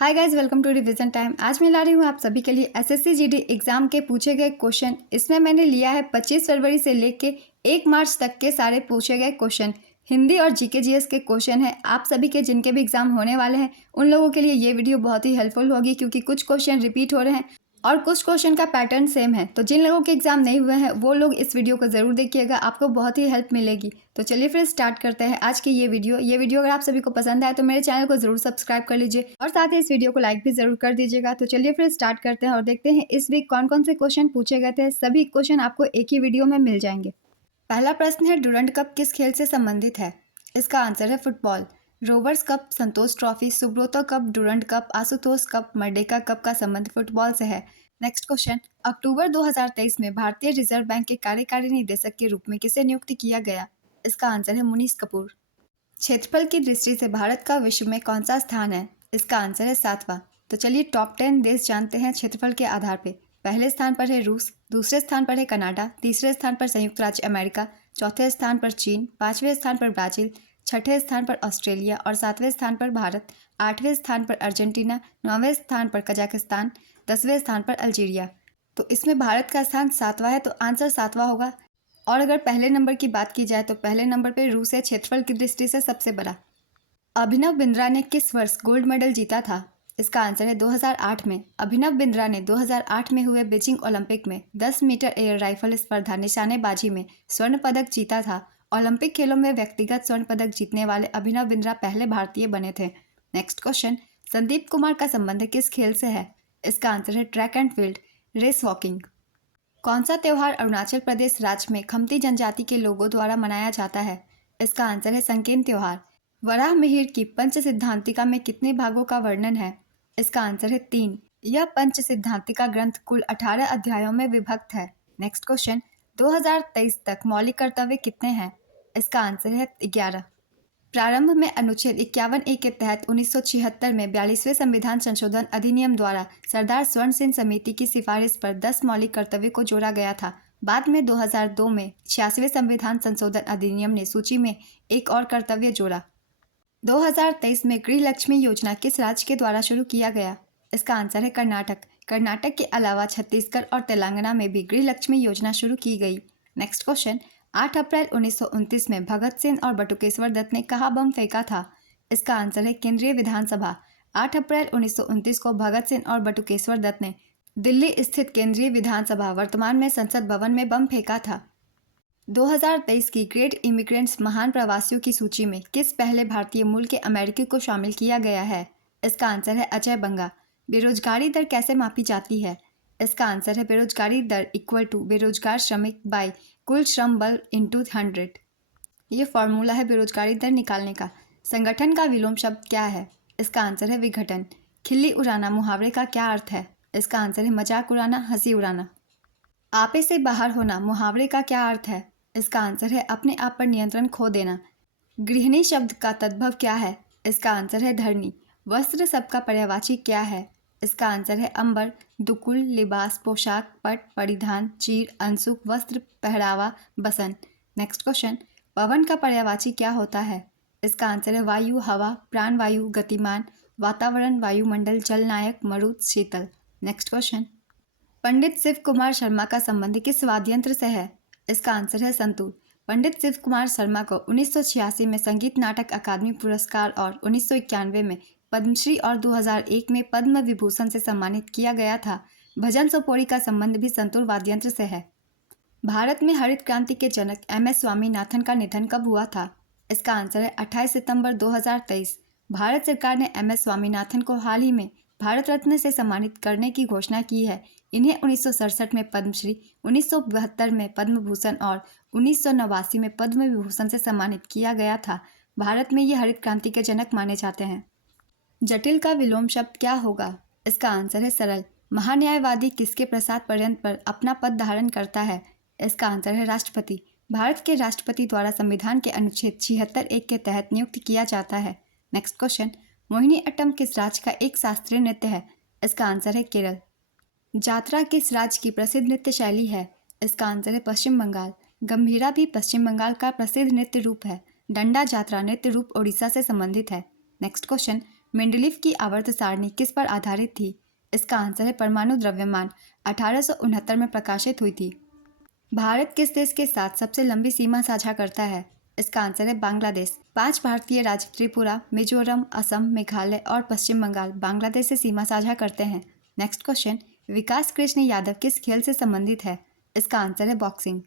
Hi guys, welcome to revision time. आज मैं ला रही हूँ आप सभी के लिए एसएससी जीडी एग्जाम के पूछे गए क्वेश्चन। इसमें मैंने लिया है 25 फरवरी से लेके 1 मार्च तक के सारे पूछे गए क्वेश्चन। हिंदी और जीके जीएस के क्वेश्चन है। आप सभी के जिनके भी एग्जाम होने वाले हैं उन लोगों के लिए ये वीडियो बहुत ही हेल्पफुल होगी, क्योंकि कुछ क्वेश्चन रिपीट हो रहे हैं और कुछ क्वेश्चन का पैटर्न सेम है। तो जिन लोगों के एग्जाम नहीं हुए हैं वो लोग इस वीडियो को ज़रूर देखिएगा, आपको बहुत ही हेल्प मिलेगी। तो चलिए फिर स्टार्ट करते हैं आज की ये वीडियो अगर आप सभी को पसंद आए तो मेरे चैनल को ज़रूर सब्सक्राइब कर लीजिए और साथ ही इस वीडियो को लाइक भी ज़रूर कर दीजिएगा। तो चलिए फिर स्टार्ट करते हैं और देखते हैं इस वीक कौन कौन से क्वेश्चन पूछे गए थे। सभी क्वेश्चन आपको एक ही वीडियो में मिल जाएंगे। पहला प्रश्न है, डुरंड कप किस खेल से संबंधित है? इसका आंसर है football. Rovers cup, Santosh trophy, Subroto cup, Durand cup, Ashutosh cup, Merdeka cup का संबंध फुटबॉल से है। नेक्स्ट क्वेश्चन, अक्टूबर 2023 में भारतीय रिजर्व बैंक के कार्यकारी निदेशक के रूप में किसे नियुक्त किया गया? इसका आंसर है मुनीष कपूर। क्षेत्रफल की दृष्टि से भारत का विश्व में कौन सा स्थान है? इसका आंसर है 7वां। तो चलिए टॉप 10 देश जानते हैं क्षेत्रफल के आधार पे। पहले स्थान पर है रूस, दूसरे स्थान पर है कनाडा, तीसरे स्थान पर संयुक्त राज्य अमेरिका, चौथे स्थान पर चीन, पांचवें स्थान पर ब्राजील, छठे स्थान पर ऑस्ट्रेलिया और सातवें स्थान पर भारत, आठवें स्थान पर अर्जेंटीना, नौवें स्थान पर कजाकिस्तान, 10वें स्थान पर अल्जीरिया। तो इसमें भारत का स्थान 7वां है, तो आंसर 7वां होगा। और अगर पहले नंबर की बात की जाए तो पहले नंबर पर रूस है, क्षेत्रफल की दृष्टि से सबसे बड़ा। अभिनव बिंद्रा ने किस वर्ष गोल्ड मेडल जीता था? इसका आंसर है 2008 में। अभिनव बिंद्रा ने 2008 में हुए बीजिंग ओलंपिक में 10 मीटर एयर राइफल स्पर्धा निशानेबाजी में स्वर्ण पदक जीता था। ओलंपिक खेलों में व्यक्तिगत स्वर्ण पदक जीतने वाले अभिनव बिंद्रा पहले भारतीय बने थे। नेक्स्ट क्वेश्चन, संदीप कुमार का संबंध किस खेल से है? इसका आंसर है track and field, race walking. कौन सा त्यौहार अरुणाचल प्रदेश राज्य में खमती जनजाति के लोगों द्वारा मनाया जाता है? इसका आंसर है संकेन त्यौहार। वराह मिहिर की पंच सिद्धांतिका में कितने भागों का वर्णन है? इसका आंसर है 3। यह पंच सिद्धांतिका ग्रंथ कुल 18 अध्यायों में विभक्त है। नेक्स्ट क्वेश्चन, 2023 तक मौलिक कर्तव्य कितने हैं? इसका आंसर है 11। प्रारंभ में अनुच्छेद 51A के तहत 1976 में 42वें संविधान संशोधन अधिनियम द्वारा सरदार स्वर्ण सिंह समिति की सिफारिश पर 10 मौलिक कर्तव्य को जोड़ा गया था। बाद में 2002 में 86वें संविधान संशोधन अधिनियम ने सूची में एक और कर्तव्य जोड़ा। 2023 में गृह लक्ष्मी योजना किस राज्य के द्वारा शुरू किया गया? इसका आंसर है कर्नाटक। कर्नाटक के अलावा छत्तीसगढ़ और तेलंगाना में भी गृह लक्ष्मी योजना शुरू की गई। नेक्स्ट क्वेश्चन, 8 अप्रैल 1929 में भगत सिंह और बटुकेश्वर दत्त ने कहाँ बम फेंका था? इसका आंसर है केंद्रीय विधानसभा। 8 अप्रैल 1929 को भगत सिंह और बटुकेश्वर दत्त ने दिल्ली स्थित केंद्रीय विधानसभा, वर्तमान में संसद भवन में बम फेंका था। 2023 की ग्रेट इमिग्रेंट्स, महान प्रवासियों की सूची में किस पहले भारतीय मूल के अमेरिकी को शामिल किया गया है? इसका आंसर है अजय बंगा। बेरोजगारी दर कैसे मापी जाती है? इसका आंसर है बेरोजगारी दर इक्वल टू बेरोजगार श्रमिक बाय कुल श्रम बल इंटू 100। ये फॉर्मूला है बेरोजगारी दर निकालने का। संगठन का विलोम शब्द क्या है? इसका आंसर है विघटन। खिल्ली उड़ाना मुहावरे का क्या अर्थ है? इसका आंसर है मजाक उड़ाना, हंसी उड़ाना। आपे से बाहर होना मुहावरे का क्या अर्थ है? इसका आंसर है अपने आप पर नियंत्रण खो देना। गृहिणी शब्द का तद्भव क्या है? इसका आंसर है धरनी। वस्त्र शब्द का पर्यायवाची क्या है? इसका आंसर है अंबर, दुकुल, लिबास, पोशाक, पट, परिधान, चीर, अंशुक, वस्त्र, पहरावा, बसन। नेक्स्ट क्वेश्चन, पवन का पर्यायवाची क्या होता है? इसका आंसर है वायु, हवा, प्राणवायु, गतिमान, वातावरण, वायुमंडल, जलनायक, मरुत, शीतल। नेक्स्ट क्वेश्चन, पंडित शिव कुमार शर्मा का संबंध किस वाद्य यंत्र से है? इसका आंसर है संतूर। पंडित शिव कुमार शर्मा को 1986 में संगीत नाटक अकादमी पुरस्कार और 1991 में पद्मश्री और 2001 में पद्म विभूषण से सम्मानित किया गया था। भजन सोपोरी का संबंध भी संतूर वाद्य यंत्र से है। भारत में हरित क्रांति के जनक MS स्वामीनाथन का निधन कब हुआ था? इसका आंसर है 28 सितंबर 2023। भारत सरकार ने MS स्वामीनाथन को हाल ही में भारत रत्न से सम्मानित करने की घोषणा की है। इन्हें 1967 में पद्मश्री, 1972 में पद्म भूषण और 1989 में पद्म विभूषण से सम्मानित किया गया था। भारत में ये हरित क्रांति के जनक माने जाते हैं। जटिल का विलोम शब्द क्या होगा? इसका आंसर है सरल। महान्यायवादी किसके प्रसाद पर्यंत पर अपना पद धारण करता है? इसका आंसर है राष्ट्रपति। भारत के राष्ट्रपति द्वारा संविधान के अनुच्छेद 76(1) के तहत नियुक्त किया जाता है। नेक्स्ट क्वेश्चन, मोहिनी अट्टम किस राज्य का एक शास्त्रीय नृत्य है? इसका आंसर है केरल। जात्रा किस राज्य की प्रसिद्ध नृत्य शैली है? इसका आंसर है पश्चिम बंगाल। गंभीरा भी पश्चिम बंगाल का प्रसिद्ध नृत्य रूप है। डंडा जात्रा नृत्य रूप ओडिशा से संबंधित है। नेक्स्ट क्वेश्चन, मेंडलीव की आवर्त सारणी किस पर आधारित थी? इसका आंसर है परमाणु द्रव्यमान, 1869 में प्रकाशित हुई थी। भारत किस देश के साथ सबसे लंबी सीमा साझा करता है? इसका आंसर है बांग्लादेश। 5 भारतीय राज्य त्रिपुरा, मिजोरम, असम, मेघालय और पश्चिम बंगाल बांग्लादेश से सीमा साझा करते हैं। नेक्स्ट क्वेश्चन, विकास कृष्ण यादव किस खेल से संबंधित है? इसका आंसर है बॉक्सिंग।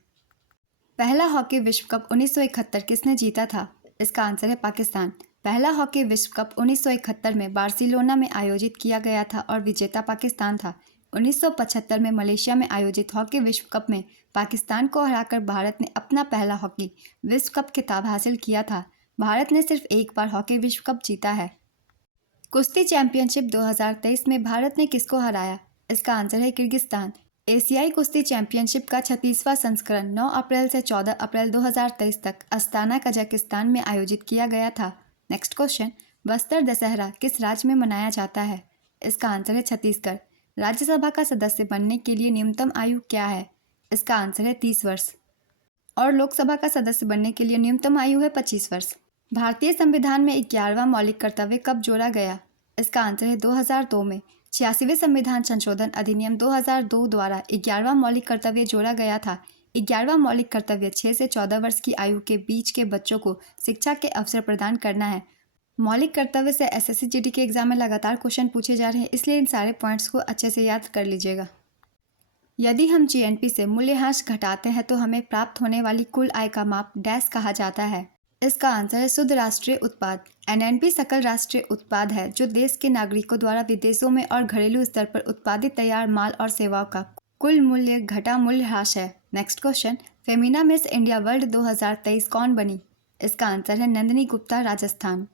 पहला हॉकी विश्व कप 1971 किसने जीता था? इसका आंसर है पाकिस्तान। पहला हॉकी विश्व कप 1971 में बार्सिलोना में आयोजित किया गया था और विजेता पाकिस्तान था। 1975 में मलेशिया में आयोजित हॉकी विश्व कप में पाकिस्तान को हराकर भारत ने अपना पहला हॉकी विश्व कप खिताब हासिल किया था। भारत ने सिर्फ एक बार हॉकी विश्व कप जीता है। कुश्ती चैंपियनशिप 2023 में भारत ने किसको हराया? इसका आंसर है किर्गिस्तान। एशियाई कुश्ती चैंपियनशिप का 36वां संस्करण 9 अप्रैल से 14 अप्रैल 2023 तक अस्ताना, कजाकिस्तान में आयोजित किया गया था। नेक्स्ट क्वेश्चन, बस्तर दशहरा किस राज्य में मनाया जाता है? इसका आंसर है छत्तीसगढ़। राज्यसभा का सदस्य बनने के लिए न्यूनतम आयु क्या है? इसका आंसर है 30 वर्ष और लोकसभा का सदस्य बनने के लिए न्यूनतम आयु है 25 वर्ष। भारतीय संविधान में 11वां मौलिक कर्तव्य कब जोड़ा गया? इसका आंसर है 2002 में। 86वें संविधान संशोधन अधिनियम 2002 द्वारा 11वां मौलिक कर्तव्य जोड़ा गया था। 11वां मौलिक कर्तव्य 6 से 14 वर्ष की आयु के बीच के बच्चों को शिक्षा के अवसर प्रदान करना है। मौलिक कर्तव्य से एसएससी जीडी के एग्जाम में लगातार क्वेश्चन पूछे जा रहे हैं, इसलिए इन सारे पॉइंट्स को अच्छे से याद कर लीजिएगा। यदि हम जीएनपी से मूल्यह्रास घटाते हैं तो हमें प्राप्त होने वाली कुल आय का माप डैश कहा जाता है? इसका आंसर है शुद्ध राष्ट्रीय उत्पाद। एनएनपी सकल राष्ट्रीय उत्पाद है जो देश के नागरिकों द्वारा विदेशों में और घरेलू स्तर पर उत्पादित तैयार माल और सेवाओं का कुल मूल्य घटा मूल्यह्रास है। Next question, Femina miss India world 2023 कौन बनी? इसका आंसर है नंदिनी गुप्ता, राजस्थान।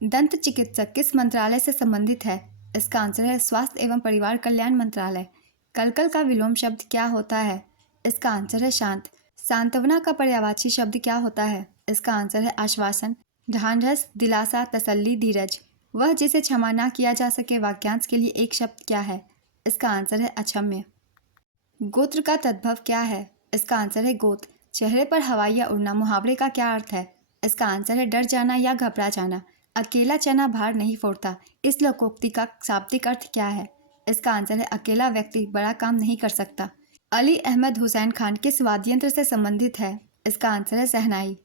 दंत चिकित्सक किस मंत्रालय से संबंधित है? इसका आंसर है स्वास्थ्य एवं परिवार कल्याण मंत्रालय। कलकल का विलोम शब्द क्या होता है? इसका आंसर है शांत। सांत्वना का पर्यायवाची शब्द क्या होता है? इसका आंसर है आश्वासन, ढांढस, दिलासा, तसल्ली, धीरज। वह जिसे क्षमा ना किया जा सके वाक्यांश के लिए एक शब्द क्या है? इसका आंसर है अक्षम्य। गोत्र का तद्भव क्या है? इसका आंसर है गोत। चेहरे पर हवाइया उड़ना मुहावरे का क्या अर्थ है? इसका आंसर है डर जाना या घबरा जाना। अकेला चना भार नहीं फोड़ता, इस लोकोक्ति का शाब्दिक अर्थ क्या है? इसका आंसर है अकेला व्यक्ति बड़ा काम नहीं कर सकता। अली अहमद हुसैन खान किस वाद्य यंत्र से संबंधित है? इसका आंसर है शहनाई।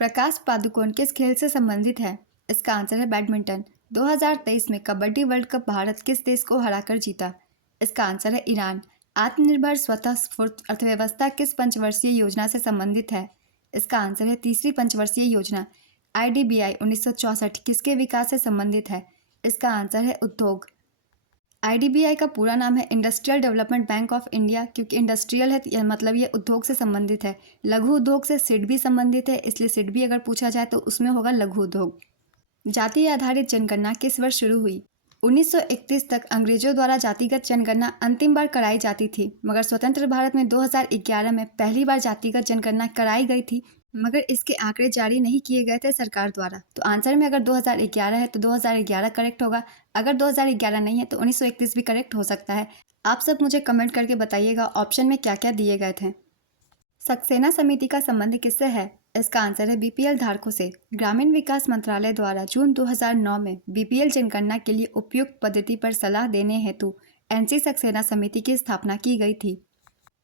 प्रकाश पादुकोण किस खेल से संबंधित है? इसका आंसर है बैडमिंटन। 2023 में कबड्डी वर्ल्ड कप भारत किस देश को हराकर जीता? इसका आंसर है ईरान। आत्मनिर्भर स्वतः स्फूर्त अर्थव्यवस्था किस पंचवर्षीय योजना से संबंधित है? इसका आंसर है तीसरी पंचवर्षीय योजना। IDBI 1964 किसके विकास से संबंधित है? इसका आंसर है उद्योग। IDBI का पूरा नाम है industrial development bank of India, क्योंकि इंडस्ट्रियल है मतलब ये उद्योग से संबंधित है। लघु उद्योग से सिड भी संबंधित है, इसलिए सिड भी अगर पूछा जाए तो उसमें होगा लघु उद्योग। जाति आधारित जनगणना किस वर्ष शुरू हुई? 1931 तक अंग्रेजों द्वारा जातिगत जनगणना अंतिम बार कराई जाती थी, मगर स्वतंत्र भारत में 2011 में पहली बार जातिगत जनगणना कराई गई थी, मगर इसके आंकड़े जारी नहीं किए गए थे सरकार द्वारा। तो आंसर में अगर 2011 है तो 2011 करेक्ट होगा, अगर 2011 नहीं है तो 1931 भी करेक्ट हो सकता है। आप सब मुझे कमेंट करके बताइएगा ऑप्शन में क्या क्या दिए गए थे। सक्सेना समिति का संबंध किससे है? इसका आंसर है BPL धारकों से। ग्रामीण विकास मंत्रालय द्वारा जून 2009 में BPL जनगणना के लिए उपयुक्त पद्धति पर सलाह देने हेतु NC सक्सेना समिति की स्थापना की गई थी।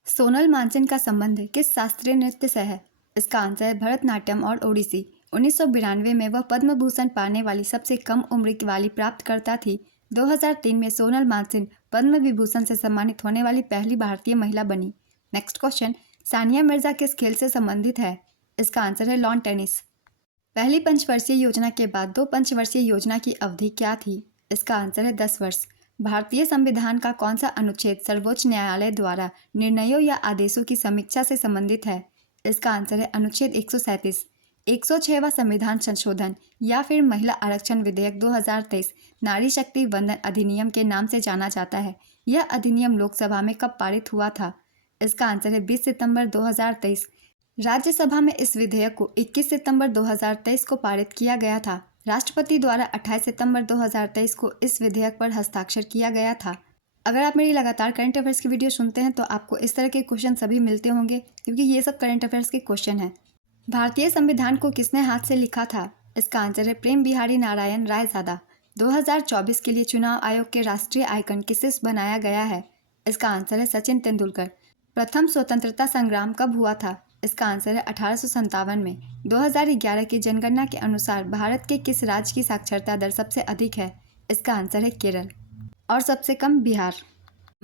सोनल मानसिंह का संबंध किस शास्त्रीय नृत्य से है? इसका आंसर है भरतनाट्यम और ओडिसी। 1992 में वह पद्म भूषण पाने वाली सबसे कम उम्र वाली प्राप्तकर्ता थी। 2003 में सोनल मानसिंह पद्म विभूषण से सम्मानित होने वाली पहली भारतीय महिला बनी। नेक्स्ट क्वेश्चन, सानिया मिर्जा किस खेल से संबंधित है? इसका आंसर है लॉन टेनिस। पहली पंचवर्षीय योजना के बाद 2 पंचवर्षीय योजना की अवधि क्या थी? इसका आंसर है 10 वर्ष। भारतीय संविधान का कौन सा अनुच्छेद सर्वोच्च न्यायालय द्वारा निर्णयों या आदेशों की समीक्षा से संबंधित है? इसका आंसर है अनुच्छेद 137। 106वां संविधान संशोधन या फिर महिला आरक्षण विधेयक 2023 नारी शक्ति वंदन अधिनियम के नाम से जाना जाता है। यह अधिनियम लोकसभा में कब पारित हुआ था? इसका आंसर है 20 सितंबर 2023। राज्यसभा में इस विधेयक को 21 सितंबर 2023 को पारित किया गया था। राष्ट्रपति द्वारा 28 सितंबर 2023 को इस विधेयक पर हस्ताक्षर किया गया था। अगर आप मेरी लगातार करंट अफेयर्स की वीडियो सुनते हैं तो आपको इस तरह के क्वेश्चन सभी मिलते होंगे, क्योंकि ये सब करंट अफेयर्स के क्वेश्चन हैं। भारतीय संविधान को किसने हाथ से लिखा था? इसका आंसर है प्रेम बिहारी नारायण रायजादा। 2024 के लिए चुनाव आयोग के राष्ट्रीय आइकन किसे बनाया गया है? इसका आंसर है सचिन तेंदुलकर। प्रथम स्वतंत्रता संग्राम कब हुआ था? इसका आंसर है 1857 में। 2011 की जनगणना के अनुसार भारत के किस राज्य की साक्षरता दर सबसे अधिक है? इसका आंसर है केरल। और सबसे कम बिहार।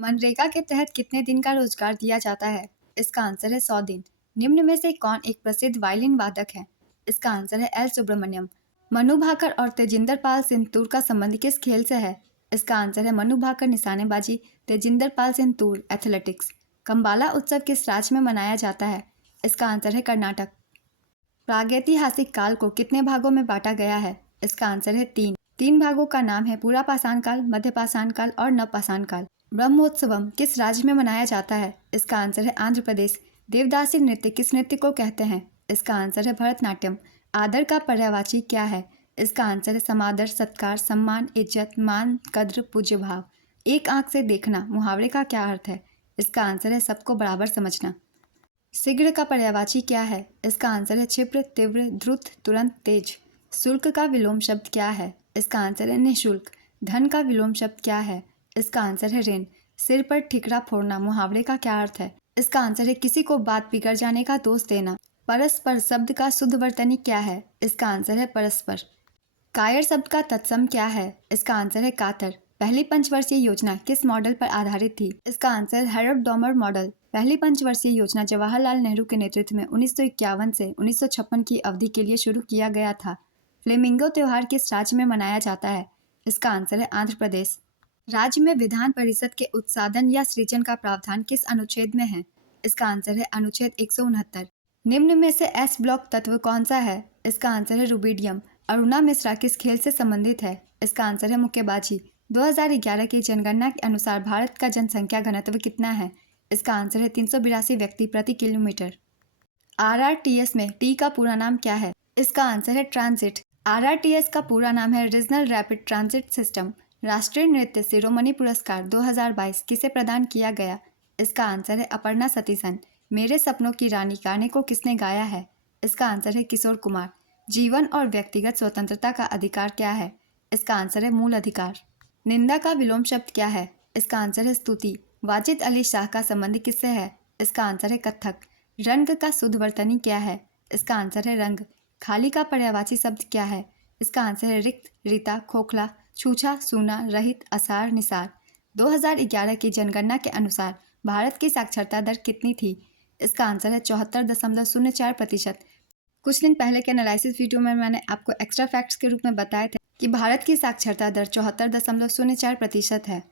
मनरेगा के तहत कितने दिन का रोजगार दिया जाता है? इसका आंसर है 100 दिन। निम्न में से कौन एक प्रसिद्ध वायलिन वादक है? इसका आंसर है एल सुब्रमण्यम। मनु भाकर और तेजिंदर पाल सिंह तूर का संबंध किस खेल से है? इसका आंसर है मनु भाकर निशानेबाजी, तेजिंदर पाल सिंह तूर एथलेटिक्स। कंबाला उत्सव किस राज्य में मनाया जाता है? इसका आंसर है कर्नाटक। प्रागैतिहासिक काल को कितने भागों में बांटा गया है? इसका आंसर है 3। 3 भागों का नाम है पूरा पाषाण काल, मध्य पाषाण काल और नवपाषाण काल। ब्रह्मोत्सवम किस राज्य में मनाया जाता है? इसका आंसर है आंध्र प्रदेश। देवदासी नृत्य किस नृत्य को कहते हैं? इसका आंसर है भरतनाट्यम। आदर का पर्यायवाची क्या है? इसका आंसर है समादर, सत्कार, सम्मान, इज्जत, मान, कद्र, पूज्य भाव। एक आंख से देखना मुहावरे का क्या अर्थ है? इसका आंसर है सबको बराबर समझना। शीघ्र का पर्यायवाची क्या है? इसका आंसर है क्षिप्र, तीव्र, द्रुत, तुरंत, तेज। शुल्क का विलोम शब्द क्या है? इसका आंसर है निःशुल्क। धन का विलोम शब्द क्या है? इसका आंसर है ऋण। सिर पर ठिकरा फोड़ना मुहावरे का क्या अर्थ है? इसका आंसर है किसी को बात बिगड़ जाने का दोष देना। परस्पर शब्द का शुद्ध वर्तनी क्या है? इसका आंसर है परस्पर। कायर शब्द का तत्सम क्या है? इसका आंसर है कातर। पहली पंचवर्षीय योजना किस मॉडल पर आधारित थी? इसका आंसर हैरोल्ड डॉमर मॉडल। पहली पंचवर्षीय योजना जवाहरलाल नेहरू के नेतृत्व में 1951 से 1956 की अवधि के लिए शुरू किया गया था। फ्लेमिंगो त्योहार किस राज्य में मनाया जाता है? इसका आंसर है आंध्र प्रदेश। राज्य में विधान परिषद के उत्साधन या सृजन का प्रावधान किस अनुच्छेद में है? इसका आंसर है अनुच्छेद 169। निम्न में से एस ब्लॉक तत्व कौन सा है? इसका आंसर है रुबिडियम। अरुणा मिश्रा किस खेल से संबंधित है? इसका आंसर है मुक्केबाजी। 2011 की जनगणना के अनुसार भारत का जनसंख्या घनत्व कितना है? इसका आंसर है 382 व्यक्ति प्रति किलोमीटर। RRTS में टी का पूरा नाम क्या है? इसका आंसर है ट्रांजिट। RRTS का पूरा नाम है रीजनल रैपिड ट्रांजिट सिस्टम। राष्ट्रीय नृत्य शिरोमणि पुरस्कार 2022 किसे प्रदान किया गया? इसका आंसर है अपर्णा सतीशन। मेरे सपनों की रानी गाने को किसने गाया है? इसका आंसर है किशोर कुमार। जीवन और व्यक्तिगत स्वतंत्रता का अधिकार क्या है? इसका आंसर है मूल अधिकार। निंदा का विलोम शब्द क्या है? इसका आंसर है स्तुति। वाजिद अली शाह का संबंध किससे है? इसका आंसर है कथक। रंग का शुद्ध वर्तनी क्या है? इसका आंसर है रंग। खाली का पर्यायवाची शब्द क्या है? इसका आंसर है रिक्त, रीता, खोखला, छूछा, सूना, रहित, असार, निसार। 2011 की जनगणना के अनुसार भारत की साक्षरता दर कितनी थी? इसका आंसर है 74.04%। कुछ दिन पहले के एनालिसिस वीडियो में मैंने आपको एक्स्ट्रा फैक्ट्स के रूप में बताए थे कि भारत की साक्षरता दर 74.04% है।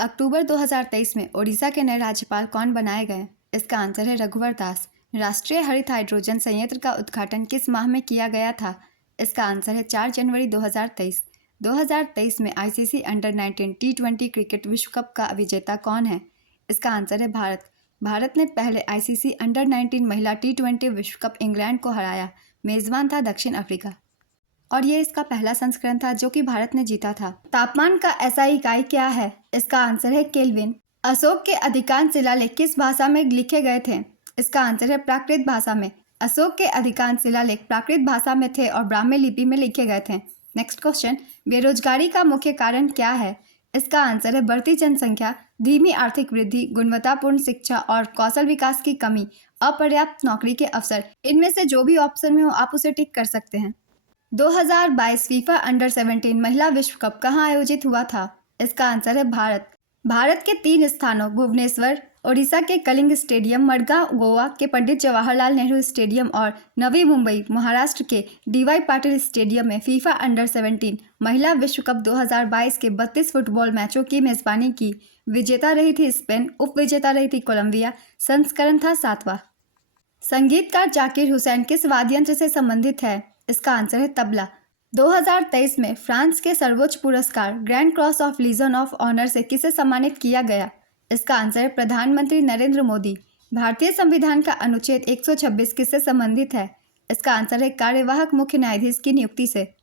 अक्टूबर 2023 में ओडिशा के नए राज्यपाल कौन बनाए गए? इसका आंसर है रघुवर दास। राष्ट्रीय हरित हाइड्रोजन संयंत्र का उद्घाटन किस माह में किया गया था? इसका आंसर है 4 जनवरी 2023। 2023 में ICC अंडर-19 T20 क्रिकेट विश्व कप का विजेता कौन है? इसका आंसर है भारत। भारत ने पहले ICC अंडर-19 महिला T20 विश्व कप इंग्लैंड को हराया। मेजबान था दक्षिण अफ्रीका। और ये इसका पहला संस्करण था जो कि भारत ने जीता था। तापमान का SI इकाई क्या है? इसका आंसर है केल्विन। अशोक के अधिकांश शिलालेख किस भाषा में लिखे गए थे? इसका आंसर है प्राकृत भाषा में। अशोक के अधिकांश शिलालेख प्राकृत भाषा में थे और ब्राह्मी लिपि में लिखे गए थे। नेक्स्ट क्वेश्चन, बेरोजगारी का मुख्य कारण क्या है? इसका आंसर है बढ़ती जनसंख्या, धीमी आर्थिक वृद्धि, गुणवत्तापूर्ण शिक्षा और कौशल विकास की कमी, अपर्याप्त नौकरी के अवसर। इनमें से जो भी ऑप्शन में हो आप उसे टिक कर सकते हैं। 2022 फीफा अंडर-17 महिला विश्व कप कहाँ आयोजित हुआ था? इसका आंसर है भारत। भारत के 3 स्थानों भुवनेश्वर, ओडिशा के कलिंग स्टेडियम, मडगांव गोवा के पंडित जवाहरलाल नेहरू स्टेडियम और नवी मुंबई महाराष्ट्र के DY पाटिल स्टेडियम में फीफा अंडर-17 महिला विश्व कप 2022 के 32 फुटबॉल मैचों की मेजबानी की। विजेता रही थी स्पेन, उपविजेता रही थी कोलंबिया। संस्करण था 7वां। संगीतकार जाकिर हुसैन किस वाद्य यंत्र से संबंधित है? इसका आंसर है तबला। 2023 में फ्रांस के सर्वोच्च पुरस्कार Grand Cross of Legion of Honour से किसे सम्मानित किया गया? इसका आंसर है प्रधानमंत्री नरेंद्र मोदी। भारतीय संविधान का अनुच्छेद 126 किससे संबंधित है? इसका आंसर है कार्यवाहक मुख्य न्यायाधीश की नियुक्ति से।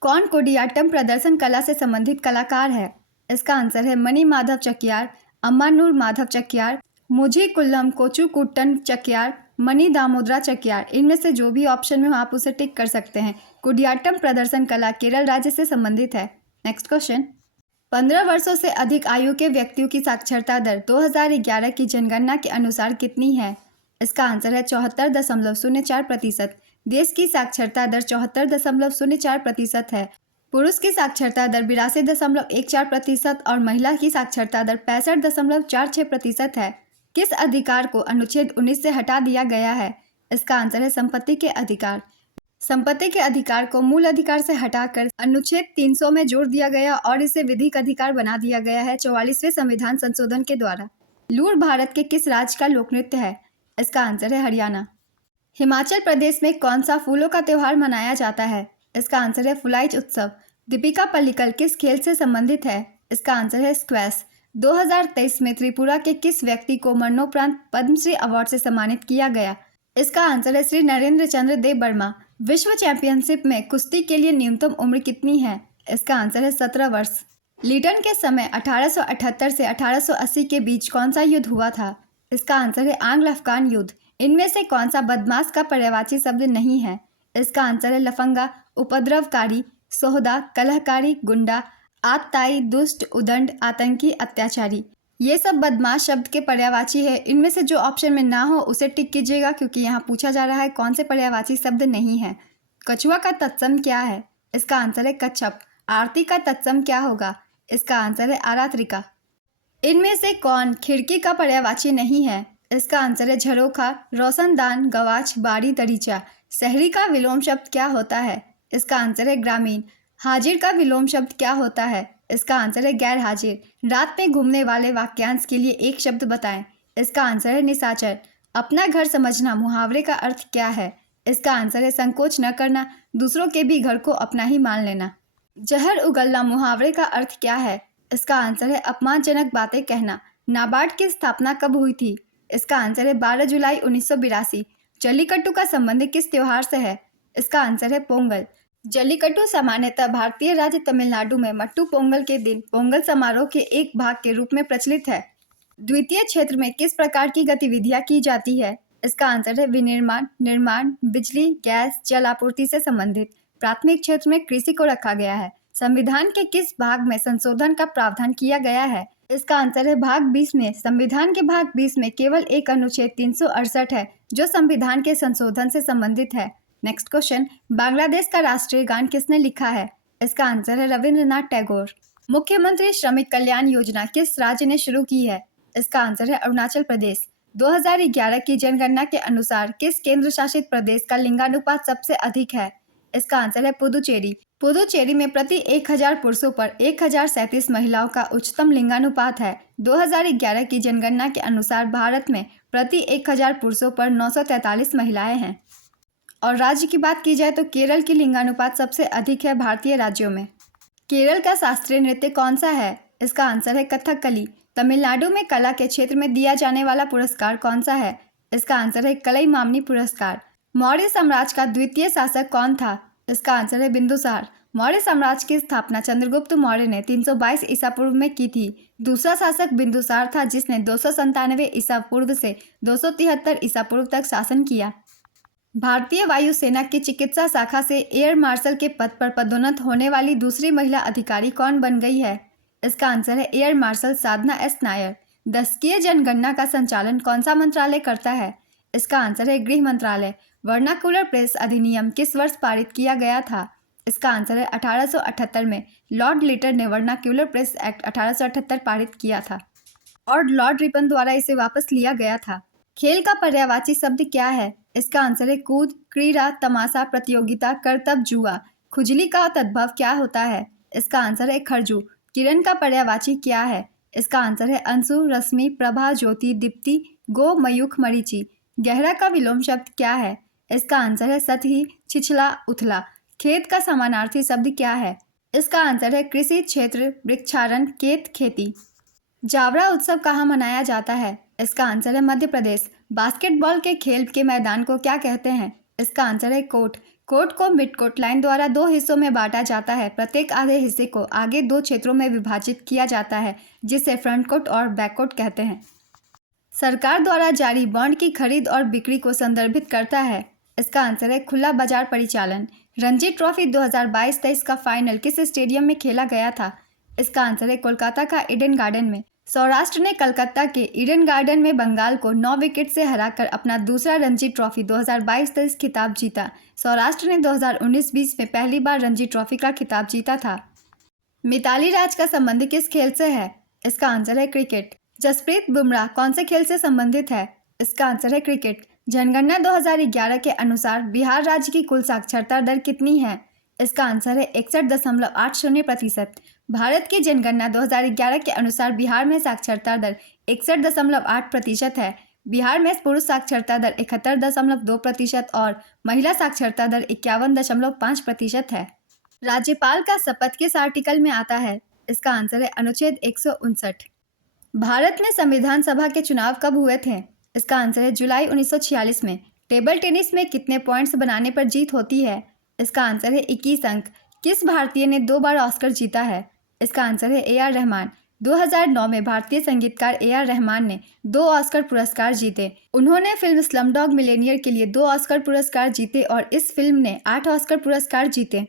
कौन कोडियाट्टम प्रदर्शन कला से संबंधित कलाकार है? इसका आंसर है मणि माधव चकियार, अम्मानुर माधव चकियार, मुझी कुल्लम कोचुकुट्टन चकियार, मणि दामोदरा चकियार। इनमें से जो भी ऑप्शन में हो आप उसे टिक कर सकते हैं। कुडियाट्टम प्रदर्शन कला केरल राज्य से संबंधित है। नेक्स्ट क्वेश्चन, 15 वर्षों से अधिक आयु के व्यक्तियों की साक्षरता दर 2011 की जनगणना के अनुसार कितनी है? इसका आंसर है 74.04%। देश की साक्षरता दर 74.04% है। पुरुष की साक्षरता दर 82.14% और महिला की साक्षरता दर 65.46% है। किस अधिकार को अनुच्छेद 19 से हटा दिया गया है? इसका आंसर है संपत्ति के अधिकार। संपत्ति के अधिकार को मूल अधिकार से हटाकर अनुच्छेद 300 में जोड़ दिया गया और इसे विधिक अधिकार बना दिया गया है 44वें संविधान संशोधन के द्वारा। लूर भारत के किस राज्य का लोक नृत्य है? इसका आंसर है हरियाणा। हिमाचल प्रदेश में कौन सा फूलों का त्योहार मनाया जाता है? इसका आंसर है फुलाइच उत्सव। दीपिका पल्लिकल किस खेल से संबंधित है? इसका आंसर है स्क्वैश। 2023 में त्रिपुरा के किस व्यक्ति को मरणोपरांत पद्मश्री अवार्ड से सम्मानित किया गया? इसका आंसर है श्री नरेंद्र चंद्र देव बर्मा। विश्व चैंपियनशिप में कुश्ती के लिए न्यूनतम उम्र कितनी है? इसका आंसर है 17 वर्ष। लीटन के समय 1878 से 1880 के बीच कौन सा युद्ध हुआ था? इसका आंसर है आंग्ल अफगान युद्ध। इनमें से कौन सा बदमाश का पर्यायवाची शब्द नहीं है? इसका आंसर है लफंगा, उपद्रवकारी, सोहदा, कलहकारी, गुंडा, आतताई, दुष्ट, उदंड, आतंकी, अत्याचारी। ये सब बदमाश शब्द के पर्यायवाची है। इनमें से जो ऑप्शन में ना हो उसे टिक कीजिएगा, क्योंकि यहाँ पूछा जा रहा है कौन से पर्यायवाची शब्द नहीं है। कछुआ का तत्सम क्या है? इसका आंसर है कच्छप। आरती का तत्सम क्या होगा? इसका आंसर है आरात्रिका। इनमें से कौन खिड़की का पर्यायवाची नहीं है? इसका आंसर है झरोखा, रोशनदान, गवाच, बाड़ी, दरीचा। शहरी का विलोम शब्द क्या होता है? इसका आंसर है ग्रामीण। हाजिर का विलोम शब्द क्या होता है? इसका आंसर है गैर हाजिर। रात में घूमने वाले वाक्यांश के लिए एक शब्द बताएं। इसका आंसर है निशाचर। अपना घर समझना मुहावरे का अर्थ क्या है? इसका आंसर है संकोच न करना, दूसरों के भी घर को अपना ही मान लेना। जहर उगलना मुहावरे का अर्थ क्या है? इसका आंसर है अपमानजनक बातें कहना। नाबार्ड की स्थापना कब हुई थी? इसका आंसर है 12 जुलाई 1982। जल्लीकट्टू का संबंध किस त्योहार से है? इसका आंसर है पोंगल। जल्लीकट्टू सामान्यतः भारतीय राज्य तमिलनाडु में मट्टू पोंगल के दिन पोंगल समारोह के एक भाग के रूप में प्रचलित है। द्वितीय क्षेत्र में किस प्रकार की गतिविधियां की जाती है? इसका आंसर है विनिर्माण, निर्माण, बिजली, गैस, जल आपूर्ति से संबंधित। प्राथमिक क्षेत्र में कृषि को रखा गया है। संविधान के किस भाग में संशोधन का प्रावधान किया गया है? इसका आंसर है भाग 20 में। संविधान के भाग 20 में केवल एक अनुच्छेद 368 है जो संविधान के संशोधन से संबंधित है। नेक्स्ट क्वेश्चन, बांग्लादेश का राष्ट्रीय गान किसने लिखा है? इसका आंसर है रविंद्रनाथ टैगोर। मुख्यमंत्री श्रमिक कल्याण योजना किस राज्य ने शुरू की है? इसका आंसर है अरुणाचल प्रदेश। 2011 की जनगणना के अनुसार किस केंद्र शासित प्रदेश का लिंगानुपात सबसे अधिक है? इसका आंसर है पुदुचेरी। पुदुचेरी में प्रति 1000 पुरुषों पर 1037 महिलाओं का उच्चतम लिंगानुपात है। 2011 की जनगणना के अनुसार भारत में प्रति 1000 पुरुषों पर 943 महिलाएं हैं। और राज्य की बात की जाए तो केरल की लिंगानुपात सबसे अधिक है भारतीय राज्यों में। केरल का शास्त्रीय नृत्य कौन सा है? इसका आंसर है कथकली। तमिलनाडु में कला के क्षेत्र में दिया जाने वाला पुरस्कार कौन सा है? इसका आंसर है कलईमामनी पुरस्कार। मौर्य साम्राज्य का द्वितीय शासक कौन था? इसका आंसर है बिंदुसार। मौर्य साम्राज्य की स्थापना चंद्रगुप्त मौर्य ने 322 ईसा पूर्व में की थी। दूसरा शासक बिंदुसार था जिसने 297 ईसा पूर्व से 273 ईसा पूर्व तक शासन किया। भारतीय वायुसेना की चिकित्सा शाखा से एयर मार्शल के पद पर पदोन्नत होने वाली दूसरी महिला अधिकारी कौन बन गई है? इसका आंसर है एयर मार्शल साधना एस नायर। दशकीय जनगणना का संचालन कौन सा मंत्रालय करता है? इसका आंसर है गृह मंत्रालय। वर्नाकुलर प्रेस अधिनियम किस वर्ष पारित किया गया था? इसका आंसर है 1878 में। लॉर्ड लिटर ने वर्नाक्यूलर प्रेस एक्ट 1878 पारित किया था और लॉर्ड रिपन द्वारा इसे वापस लिया गया था। खेल का पर्यायवाची शब्द क्या है? इसका आंसर है कूद, क्रीड़ा, तमाशा, प्रतियोगिता, करतब, जुआ। खुजली का तद्भव क्या होता है? इसका आंसर है खरजू। किरण का पर्यायवाची क्या है? इसका आंसर है अंशु, रश्मि, प्रभा, ज्योति, दीप्ति, गो, मयूख, मरीचि। गहरा का विलोम शब्द क्या है? इसका आंसर है सतही, छिछला, उथला। खेत का समानार्थी शब्द क्या है? इसका आंसर है कृषि क्षेत्र, वृक्षारण, खेत, खेती। जावरा उत्सव कहाँ मनाया जाता है? इसका आंसर है मध्य प्रदेश। बास्केटबॉल के खेल के मैदान को क्या कहते हैं? इसका आंसर है कोर्ट। कोर्ट को मिडकोर्ट लाइन द्वारा 2 हिस्सों में बांटा जाता है। प्रत्येक आधे हिस्से को आगे 2 क्षेत्रों में विभाजित किया जाता है जिसे फ्रंट कोर्ट और बैक कोर्ट कहते हैं। सरकार द्वारा जारी बॉन्ड की खरीद और बिक्री को संदर्भित करता है। इसका आंसर है खुला बाजार परिचालन। रणजी ट्रॉफी 2022-23 का फाइनल किस स्टेडियम में खेला गया था? इसका आंसर है कोलकाता का ईडन गार्डन में। सौराष्ट्र ने कलकत्ता के ईडन गार्डन में बंगाल को 9 विकेट से हराकर अपना दूसरा रणजी ट्रॉफी 2022-23 खिताब जीता। सौराष्ट्र ने 2019-20 में पहली बार रणजी ट्रॉफी का खिताब जीता था। मिताली राज का संबंध किस खेल से है? इसका आंसर है क्रिकेट। जसप्रीत बुमराह कौन से खेल से संबंधित है? इसका आंसर है क्रिकेट। जनगणना 2011 के अनुसार बिहार राज्य की कुल साक्षरता दर कितनी है? इसका आंसर है 61.80%। भारत की जनगणना 2011 के अनुसार बिहार में साक्षरता दर 61.8% है। बिहार में पुरुष साक्षरता दर 71.2% और महिला साक्षरता दर 51.5% है। राज्यपाल का शपथ किस आर्टिकल में आता है? इसका आंसर है अनुच्छेद 159। भारत में संविधान सभा के चुनाव कब हुए थे? इसका आंसर है जुलाई 1946 में। टेबल टेनिस में कितने पॉइंट्स बनाने पर जीत होती है? इसका आंसर है 21 अंक। किस भारतीय ने 2 बार ऑस्कर जीता है? इसका आंसर है ए.आर. रहमान। 2009 में भारतीय संगीतकार ए.आर. रहमान ने 2 ऑस्कर पुरस्कार जीते। उन्होंने फिल्म स्लमडॉग मिलियनेयर के लिए 2 ऑस्कर पुरस्कार जीते और इस फिल्म ने 8 ऑस्कर पुरस्कार जीते।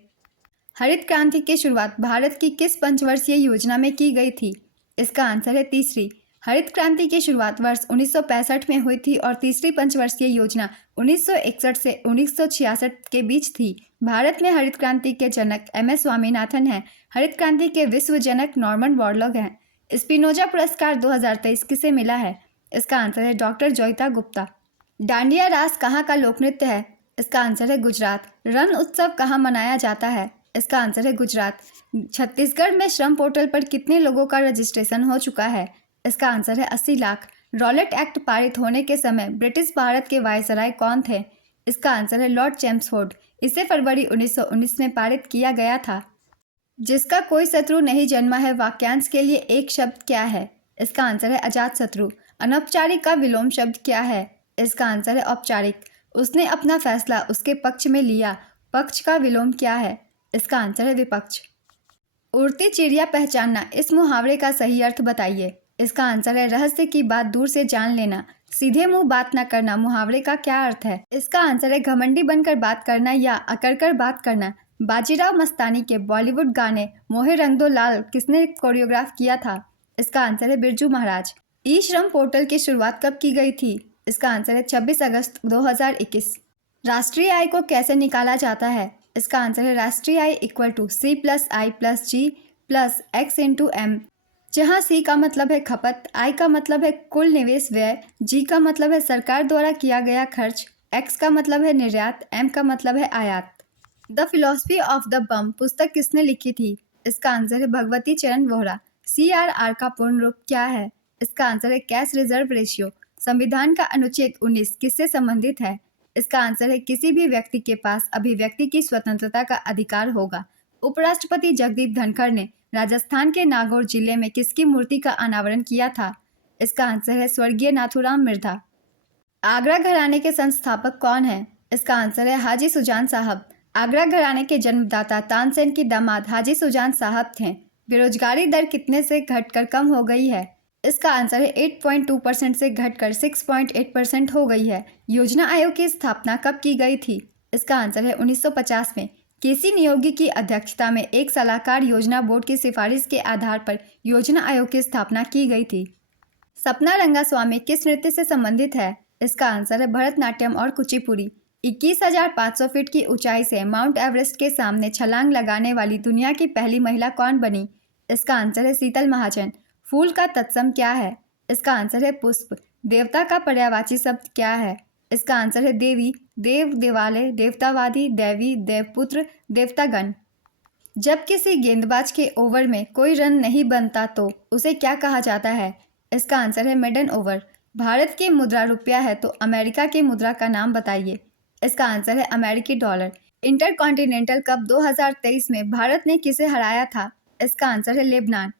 हरित क्रांति की शुरुआत भारत की किस पंचवर्षीय योजना में की गई थी? इसका आंसर है तीसरी। हरित क्रांति की शुरुआत वर्ष 1965 में हुई थी और तीसरी पंचवर्षीय योजना 1961 से 1966 के बीच थी। भारत में हरित क्रांति के जनक एम.एस. स्वामीनाथन हैं। हरित क्रांति के विश्व जनक नॉर्मन बोरलॉग हैं। स्पिनोजा पुरस्कार 2023 किसे मिला है? इसका आंसर है डॉक्टर जोयिता गुप्ता। डांडिया रास कहाँ का लोक नृत्य है? इसका आंसर है गुजरात। रण उत्सव कहाँ मनाया जाता है? इसका आंसर है गुजरात। छत्तीसगढ़ में श्रम पोर्टल पर कितने लोगों का रजिस्ट्रेशन हो चुका है? इसका आंसर है 80 लाख। रॉलेट एक्ट पारित होने के समय ब्रिटिश भारत के वायसराय कौन थे? इसका आंसर है लॉर्ड चैम्सफोर्ड। इसे फरवरी 1919 में पारित किया गया था। जिसका कोई शत्रु नहीं जन्मा है वाक्यांश के लिए एक शब्द क्या है? इसका आंसर है अजात शत्रु। अनौपचारिक का विलोम शब्द क्या है? इसका आंसर है औपचारिक। उसने अपना फैसला उसके पक्ष में लिया। पक्ष का विलोम क्या है? इसका आंसर है विपक्ष। उड़ती चिड़िया पहचानना, इस मुहावरे का सही अर्थ बताइए। इसका आंसर है रहस्य की बात दूर से जान लेना। सीधे मुंह बात न करना मुहावरे का क्या अर्थ है? इसका आंसर है घमंडी बनकर बात करना या अकड़ कर बात करना। बाजीराव मस्तानी के बॉलीवुड गाने मोहे रंग दो लाल किसने कोरियोग्राफ किया था? इसका आंसर है बिरजू महाराज। ई श्रम पोर्टल की शुरुआत कब की गई थी? इसका आंसर है 26 अगस्त 2021। राष्ट्रीय आय को कैसे निकाला जाता है? इसका आंसर है राष्ट्रीय आय इक्वल टू C+I+G+X×M, जहाँ C का मतलब है खपत, I का मतलब है कुल निवेश व्यय, G का मतलब है सरकार द्वारा किया गया खर्च, X का मतलब है निर्यात, M का मतलब है आयात। द फिलॉसफी ऑफ द बम पुस्तक किसने लिखी थी? इसका आंसर है भगवती चरण वोहरा। CRR का पूर्ण रूप क्या है? इसका आंसर है कैश रिजर्व रेशियो। संविधान का अनुच्छेद 19 किससे संबंधित है? इसका आंसर है किसी भी व्यक्ति के पास अभिव्यक्ति की स्वतंत्रता का अधिकार होगा। उपराष्ट्रपति जगदीप धनखड़ ने राजस्थान के नागौर जिले में किसकी मूर्ति का अनावरण किया था? इसका आंसर है स्वर्गीय नाथूराम मिर्धा। आगरा घराने के संस्थापक कौन है? इसका आंसर है हाजी सुजान साहब। आगरा घराने के जन्मदाता तानसेन के दामाद हाजी सुजान साहब थे। बेरोजगारी दर कितने से घटकर कम हो गई है? इसका आंसर है 8.2% से घटकर 6.8% हो गई है। योजना आयोग की स्थापना कब की गई थी? इसका आंसर है 1950 में। केसी नियोगी की अध्यक्षता में एक सलाहकार योजना बोर्ड की सिफारिश के आधार पर योजना आयोग की स्थापना की गई थी। सपना रंगास्वामी किस नृत्य से संबंधित है? इसका आंसर है भरतनाट्यम और कुचिपुड़ी। 21,500 फीट की ऊंचाई से माउंट एवरेस्ट के सामने छलांग लगाने वाली दुनिया की पहली महिला कौन बनी? इसका आंसर है शीतल महाजन। फूल का तत्सम क्या है? इसका आंसर है पुष्प। देवता का पर्यायवाची शब्द क्या है? इसका आंसर है देवी, देव, देवालय, देवतावादी, दैवी, देवपुत्र, देवतागण। जब किसी गेंदबाज के ओवर में कोई रन नहीं बनता तो उसे क्या कहा जाता है? इसका आंसर है मेडन ओवर। भारत की मुद्रा रुपया है तो अमेरिका की मुद्रा का नाम बताइए। इसका आंसर है अमेरिकी डॉलर। इंटरकॉन्टिनेंटल कप 2023 में भारत ने किसे हराया था? इसका आंसर है लेबनान।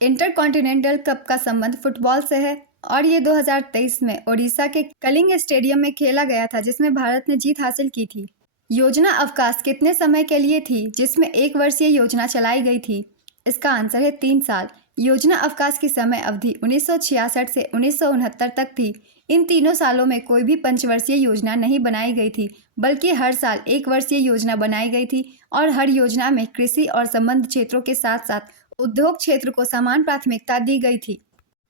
इंटरकॉन्टिनेंटल कप का संबंध फुटबॉल से है और ये 2023 में ओडिशा के कलिंग स्टेडियम में खेला गया था जिसमें भारत ने जीत हासिल की थी। योजना अवकाश कितने समय के लिए थी जिसमें 1 वर्षीय योजना चलाई गई थी? इसका आंसर है 3 साल। योजना अवकाश की समय अवधि 1966 से 1969 तक थी। इन तीनों सालों में कोई भी पंचवर्षीय योजना नहीं बनाई गई थी, बल्कि हर साल एक वर्षीय योजना बनाई गई थी और हर योजना में कृषि और संबद्ध क्षेत्रों के साथ साथ उद्योग क्षेत्र को समान प्राथमिकता दी गई थी।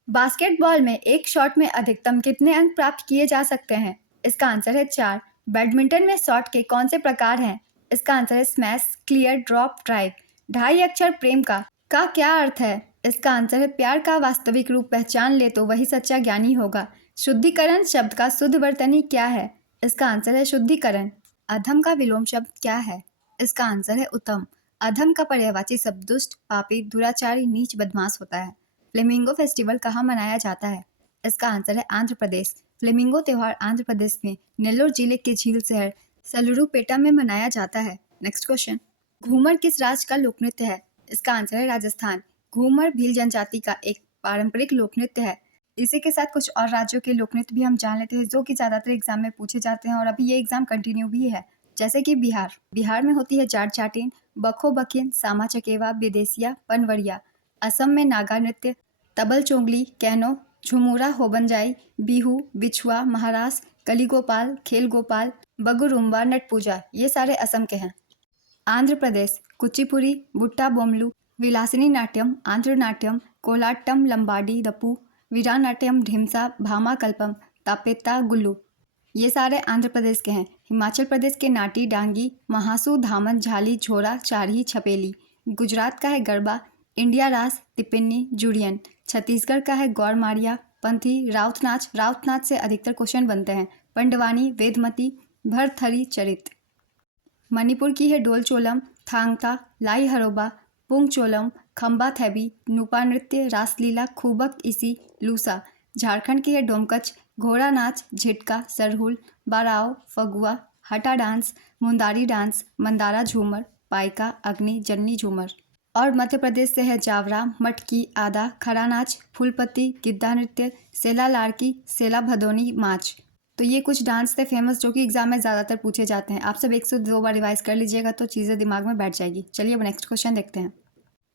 बास्केटबॉल में एक शॉट में अधिकतम कितने अंक प्राप्त किए जा सकते हैं? इसका आंसर है 4। बैडमिंटन में शॉट के कौन से प्रकार हैं? इसका आंसर है स्मैश, क्लियर, ड्रॉप, ड्राइव। ढाई अक्षर प्रेम का क्या अर्थ है? इसका आंसर है प्यार का वास्तविक रूप पहचान ले तो वही सच्चा ज्ञानी होगा। शुद्धिकरण शब्द का शुद्ध वर्तनी क्या है? इसका आंसर है शुद्धिकरण। अधम का विलोम शब्द क्या है? इसका आंसर है उत्तम। अधम का पर्यायवाची शब्द दुष्ट, पापी, दुराचारी, नीच, बदमाश होता है। फ्लेमिंगो फेस्टिवल कहाँ मनाया जाता है? इसका आंसर है आंध्र प्रदेश। फ्लेमिंगो त्यौहार आंध्र प्रदेश में नेल्लोर जिले के झील शहर सलरूपेटा में मनाया जाता है। नेक्स्ट क्वेश्चन, घूमर किस राज्य का लोक नृत्य है? इसका आंसर है राजस्थान। घूमर भील जनजाति का एक पारंपरिक लोक नृत्य है। इसी के साथ कुछ और राज्यों के लोक नृत्य भी हम जान लेते हैं जो कि ज़्यादातर एग्जाम में पूछे जाते हैं और अभी ये एग्जाम कंटिन्यू भी है। जैसे कि बिहार में होती है जाट जाटिन, बखो बखिन, सामा चकेवा, विदेसिया, पनवरिया। असम में नागा नृत्य, तबल चोंगली, कैनो, झुमुरा, होबंजाई, बिहू, बिछुआ। महाराष्ट्र कली गोपाल, खेल गोपाल, बगुरुम्बा, नट पूजा। ये सारे असम के हैं। आंध्र प्रदेश कुचिपुड़ी, बुट्टा बोमलू, विलासिनी नाट्यम, आंध्र नाट्यम, कोलाट्टम, लंबाडी, दप्पू, वीरानाट्यम, ढिमसा, भामा कल्पम, तापेता, गुल्लू। ये सारे आंध्र प्रदेश के हैं। हिमाचल प्रदेश के नाटी, डांगी, महासू, धामन, झाली, झोरा, चारही, छपेली। गुजरात का है गरबा, इंडिया रास, तिपिन्नी, जुड़ियन। छत्तीसगढ़ का है गौर मारिया, पंथी, राउत नाच से अधिकतर क्वेश्चन बनते हैं। पंडवानी, वेदमती, भरथरी, चरित। मणिपुर की है डोलचोलम, थांगता, लाई हरोबा, पुंगचोलम, खम्बा थैबी, नुपा नृत्य, रासलीला, खूबक इसी, लूसा। झारखंड की है डोमकच, घोड़ा नाच, झिटका, सरहुल, बाराओ, फगुआ, हटा डांस, मुंदारी डांस, मंदारा झूमर, पाइका, अग्नि, जन्नी झूमर। और मध्य प्रदेश से है जावरा, मटकी, आदा, खरा नाच, फूलपत्ती, गिद्धा नृत्य, सेला लाड़की, सेला भदोनी, माच। तो ये कुछ डांस थे फेमस जो कि एग्जाम में ज़्यादातर पूछे जाते हैं। आप सब 102 बार रिवाइज कर लीजिएगा तो चीज़ें दिमाग में बैठ जाएगी। चलिए अब नेक्स्ट क्वेश्चन देखते हैं।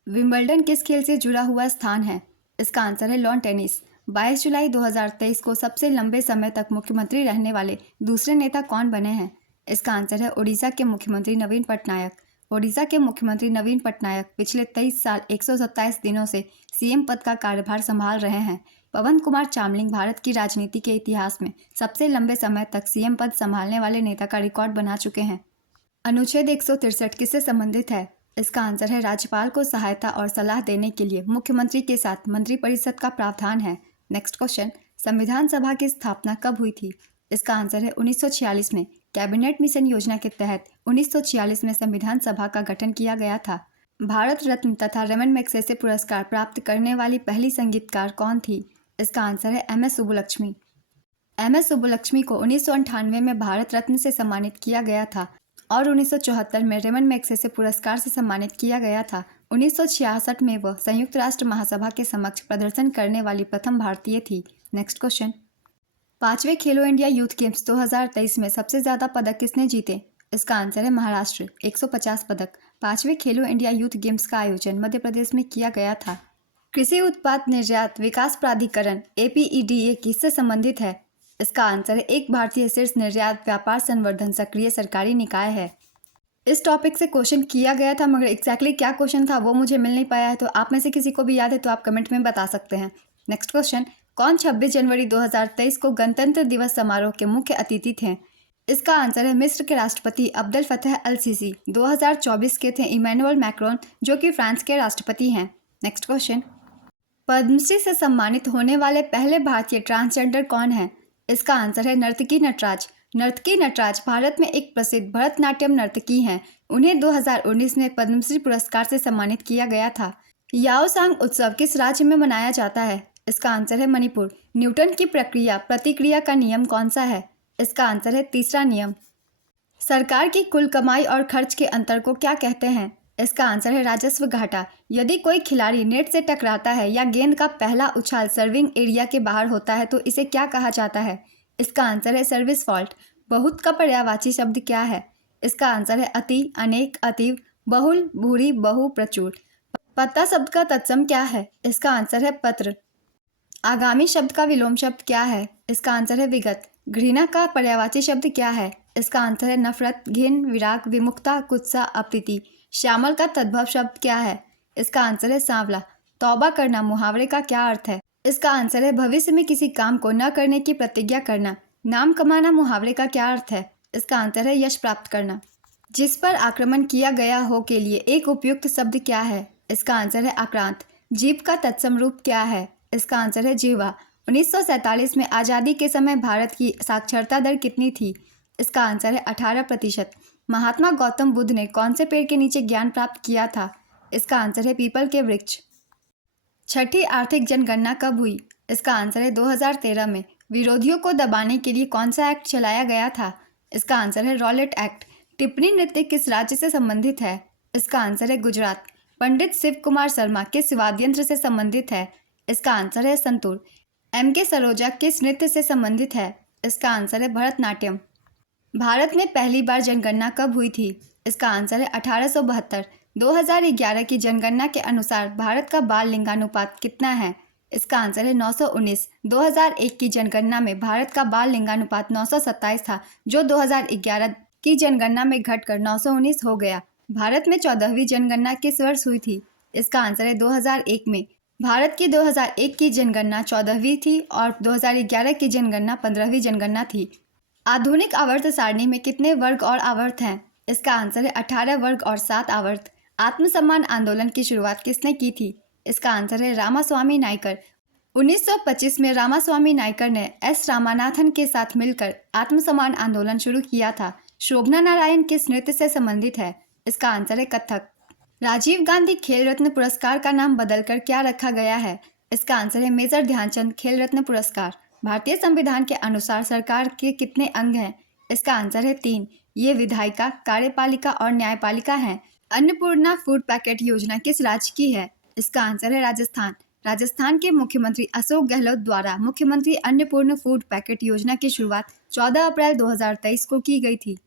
विंबलडन किस खेल से जुड़ा हुआ स्थान है? इसका आंसर है लॉन टेनिस। 22 जुलाई 2023 को सबसे लंबे समय तक मुख्यमंत्री रहने वाले दूसरे नेता कौन बने हैं? इसका आंसर है उड़ीसा के मुख्यमंत्री नवीन पटनायक। ओडिशा के मुख्यमंत्री नवीन पटनायक पिछले 23 साल 127 दिनों से सीएम पद का कार्यभार संभाल रहे हैं। पवन कुमार चामलिंग भारत की राजनीति के इतिहास में सबसे लंबे समय तक सीएम पद संभालने वाले नेता का रिकॉर्ड बना चुके हैं। अनुच्छेद 163 किससे संबंधित है? इसका आंसर है राज्यपाल को सहायता और सलाह देने के लिए मुख्यमंत्री के साथ मंत्रिपरिषद का प्रावधान है। नेक्स्ट क्वेश्चन, संविधान सभा की स्थापना कब हुई थी? इसका आंसर है 1946 में। कैबिनेट मिशन योजना के तहत 1946 में संविधान सभा का गठन किया गया था। भारत रत्न तथा रमन मैग्सेसे पुरस्कार प्राप्त करने वाली पहली संगीतकार कौन थी? इसका आंसर है M S Subbulakshmi. M S Subbulakshmi को 1998 में भारत रत्न से सम्मानित किया गया था और 1974 में रमन मैग्सेसे पुरस्कार से सम्मानित किया गया था। 1966 में वह संयुक्त राष्ट्र महासभा के समक्ष प्रदर्शन करने वाली प्रथम भारतीय थी। नेक्स्ट क्वेश्चन, 5वें खेलो इंडिया यूथ गेम्स 2023 में सबसे ज़्यादा पदक किसने जीते? इसका आंसर है महाराष्ट्र, 150 पदक। 5वें खेलो इंडिया यूथ गेम्स का आयोजन मध्य प्रदेश में किया गया था। कृषि उत्पाद निर्यात विकास प्राधिकरण APEDA किससे संबंधित है? इसका आंसर है एक भारतीय शीर्ष निर्यात व्यापार संवर्धन सक्रिय सरकारी निकाय है। इस टॉपिक से क्वेश्चन किया गया था मगर एग्जैक्टली क्या क्वेश्चन था वो मुझे मिल नहीं पाया है, तो आप में से किसी को भी याद है तो आप कमेंट में बता सकते हैं। नेक्स्ट क्वेश्चन, कौन 26 जनवरी 2023 को गणतंत्र दिवस समारोह के मुख्य अतिथि थे? इसका आंसर है मिस्र के राष्ट्रपति अब्देल फतेह अल सीसी। 2024 के थे इमैनुअल मैक्रोन जो कि फ्रांस के राष्ट्रपति हैं। नेक्स्ट क्वेश्चन, पद्मश्री से सम्मानित होने वाले पहले भारतीय ट्रांसजेंडर कौन है? इसका आंसर है नर्तकी नटराज। नर्तकी नटराज भारत में एक प्रसिद्ध भरतनाट्यम नर्तकी हैं। उन्हें 2019 में पद्मश्री पुरस्कार से सम्मानित किया गया था। याओसांग उत्सव किस राज्य में मनाया जाता है? इसका आंसर है मणिपुर। न्यूटन की प्रक्रिया प्रतिक्रिया का नियम कौन सा है? इसका आंसर है तीसरा नियम। सरकार की कुल कमाई और खर्च के अंतर को क्या कहते हैं? इसका आंसर है राजस्व घाटा। यदि कोई खिलाड़ी नेट से टकराता है या गेंद का पहला उछाल सर्विंग एरिया के बाहर होता है तो इसे क्या कहा जाता है? इसका आंसर है सर्विस फॉल्ट। बहुत का पर्यायवाची शब्द क्या है? इसका आंसर है अति, अनेक, अतीव, बहुल, भूरी, बहु, प्रचुर। पत्ता शब्द का तत्सम क्या है? इसका आंसर है पत्र। आगामी शब्द का विलोम शब्द क्या है? इसका आंसर है विगत। घृणा का पर्यायवाची शब्द क्या है? इसका आंसर है नफरत, घिन, विराग, विमुखता, कुत्सा, अप्रीति। श्यामल का तद्भव शब्द क्या है? इसका आंसर है सांवला। तौबा करना मुहावरे का क्या अर्थ है? इसका आंसर है भविष्य में किसी काम को न करने की प्रतिज्ञा करना। नाम कमाना मुहावरे का क्या अर्थ है? इसका आंसर है यश प्राप्त करना। जिस पर आक्रमण किया गया हो के लिए एक उपयुक्त शब्द क्या है? इसका आंसर है आक्रांत। जीभ का तत्सम रूप क्या है? इसका आंसर है जिह्वा। 1947 में आज़ादी के समय भारत की साक्षरता दर कितनी थी? इसका आंसर है 18%। महात्मा गौतम बुद्ध ने कौन से पेड़ के नीचे ज्ञान प्राप्त किया था? इसका आंसर है पीपल के वृक्ष। छठी आर्थिक जनगणना कब हुई? इसका आंसर है 2013 में। विरोधियों को दबाने के लिए कौन सा एक्ट चलाया गया था? इसका आंसर है रॉलेट एक्ट। टिप्पणी नृत्य किस राज्य से संबंधित है? इसका आंसर है गुजरात। पंडित शिव कुमार शर्मा किस वाद्य यंत्र से संबंधित है? इसका आंसर है संतूर। M.K. सरोजा किस नृत्य से संबंधित है? इसका आंसर है भरतनाट्यम। भारत में पहली बार जनगणना कब हुई थी? इसका आंसर है 1872। 2011 की जनगणना के अनुसार भारत का बाल लिंगानुपात कितना है? इसका आंसर है 919। 2001 की जनगणना में भारत का बाल लिंगानुपात 927 था, जो 2011 की जनगणना में घटकर 919 हो गया। भारत में 14वीं जनगणना किस वर्ष हुई थी? इसका आंसर है 2001 में। भारत की 2001 की जनगणना 14वीं थी और 2011 की जनगणना 15वीं जनगणना थी। आधुनिक आवर्त सारणी में कितने वर्ग और आवर्त हैं? इसका आंसर है 18 वर्ग और 7 आवर्त। आत्मसम्मान आंदोलन की शुरुआत किसने की थी? इसका आंसर है रामास्वामी नायकर। 1925 में रामास्वामी नायकर ने एस रामानाथन के साथ मिलकर आत्मसम्मान आंदोलन शुरू किया था। शोभना नारायण किस नृत्य से संबंधित है? इसका आंसर है कथक। राजीव गांधी खेल रत्न पुरस्कार का नाम बदलकर क्या रखा गया है? इसका आंसर है मेजर ध्यानचंद खेल रत्न पुरस्कार। भारतीय संविधान के अनुसार सरकार के कितने अंग हैं? इसका आंसर है 3। ये विधायिका, कार्यपालिका और न्यायपालिका हैं। अन्नपूर्णा फूड पैकेट योजना किस राज्य की है? इसका आंसर है राजस्थान। राजस्थान के मुख्यमंत्री अशोक गहलोत द्वारा मुख्यमंत्री अन्नपूर्णा फूड पैकेट योजना की शुरुआत 14 अप्रैल 2023 को की गई थी।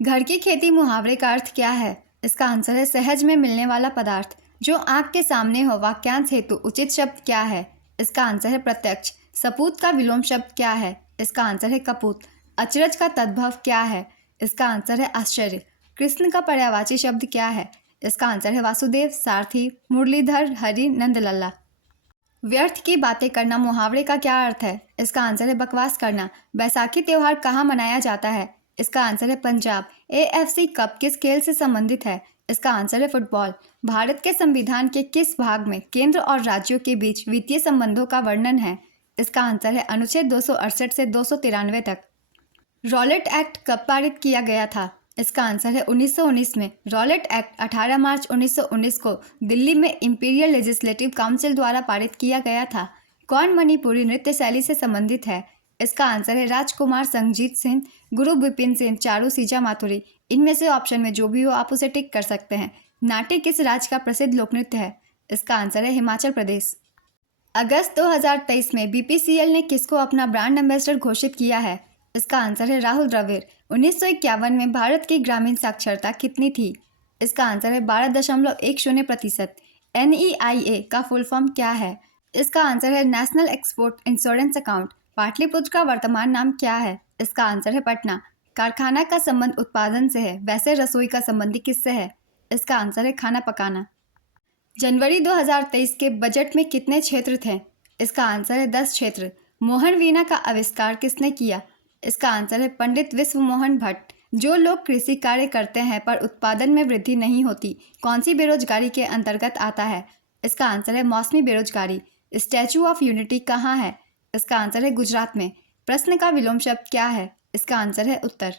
घर की खेती मुहावरे का अर्थ क्या है? इसका आंसर है सहज में मिलने वाला पदार्थ। जो आंख के सामने हो वाक्यांश हेतु उचित शब्द क्या है? इसका आंसर है प्रत्यक्ष। सपूत का विलोम शब्द क्या है? इसका आंसर है कपूत। अचरज का तद्भव क्या है? इसका आंसर है आश्चर्य। कृष्ण का पर्यायवाची शब्द क्या है? इसका आंसर है वासुदेव, सारथी, मुरलीधर, हरि, नंदलल्ला। व्यर्थ की बातें करना मुहावरे का क्या अर्थ है? इसका आंसर है बकवास करना। बैसाखी त्योहार कहाँ मनाया जाता है? इसका आंसर है पंजाब। AFC कप किस खेल से संबंधित है? इसका आंसर है फुटबॉल। भारत के संविधान के किस भाग में केंद्र और राज्यों के बीच वित्तीय संबंधों का वर्णन है? इसका आंसर है अनुच्छेद 268 से 293 तक। रॉलेट एक्ट कब पारित किया गया था? इसका आंसर है 1919 में। रॉलेट एक्ट 18 मार्च 1919 को दिल्ली में इंपीरियल लेजिस्लेटिव काउंसिल द्वारा पारित किया गया था। कौन मणिपुरी नृत्य शैली से संबंधित है? इसका आंसर है राजकुमार, संगजीत सिंह, गुरु बिपिन सिंह, चारू सीजा माथुरी। इनमें से ऑप्शन में जो भी हो आप उसे टिक कर सकते हैं। नाट्य किस राज्य का प्रसिद्ध लोक नृत्य है? इसका आंसर है हिमाचल प्रदेश। अगस्त 2023 में BPCL ने किसको अपना ब्रांड एम्बेसडर घोषित किया है? इसका आंसर है राहुल द्रविड़। 1951 में भारत की ग्रामीण साक्षरता कितनी थी? इसका आंसर है 12.10%। NEIA का फुल फॉर्म क्या है? इसका आंसर है national export insurance account. Pataliputra का वर्तमान नाम क्या है? इसका आंसर है पटना। कारखाना का संबंध उत्पादन से है, वैसे रसोई का संबंध किससे है? इसका आंसर है खाना पकाना। जनवरी 2023 के बजट में कितने क्षेत्र थे? इसका आंसर है 10 क्षेत्र। मोहन वीणा का आविष्कार किसने किया? इसका आंसर है पंडित विश्व मोहन भट्ट। जो लोग कृषि कार्य करते हैं पर उत्पादन में वृद्धि नहीं होती, कौन सी बेरोजगारी के अंतर्गत आता है? इसका आंसर है मौसमी बेरोजगारी। स्टैचू ऑफ यूनिटी कहाँ है? इसका आंसर है गुजरात में। प्रश्न का विलोम शब्द क्या है? इसका आंसर है उत्तर।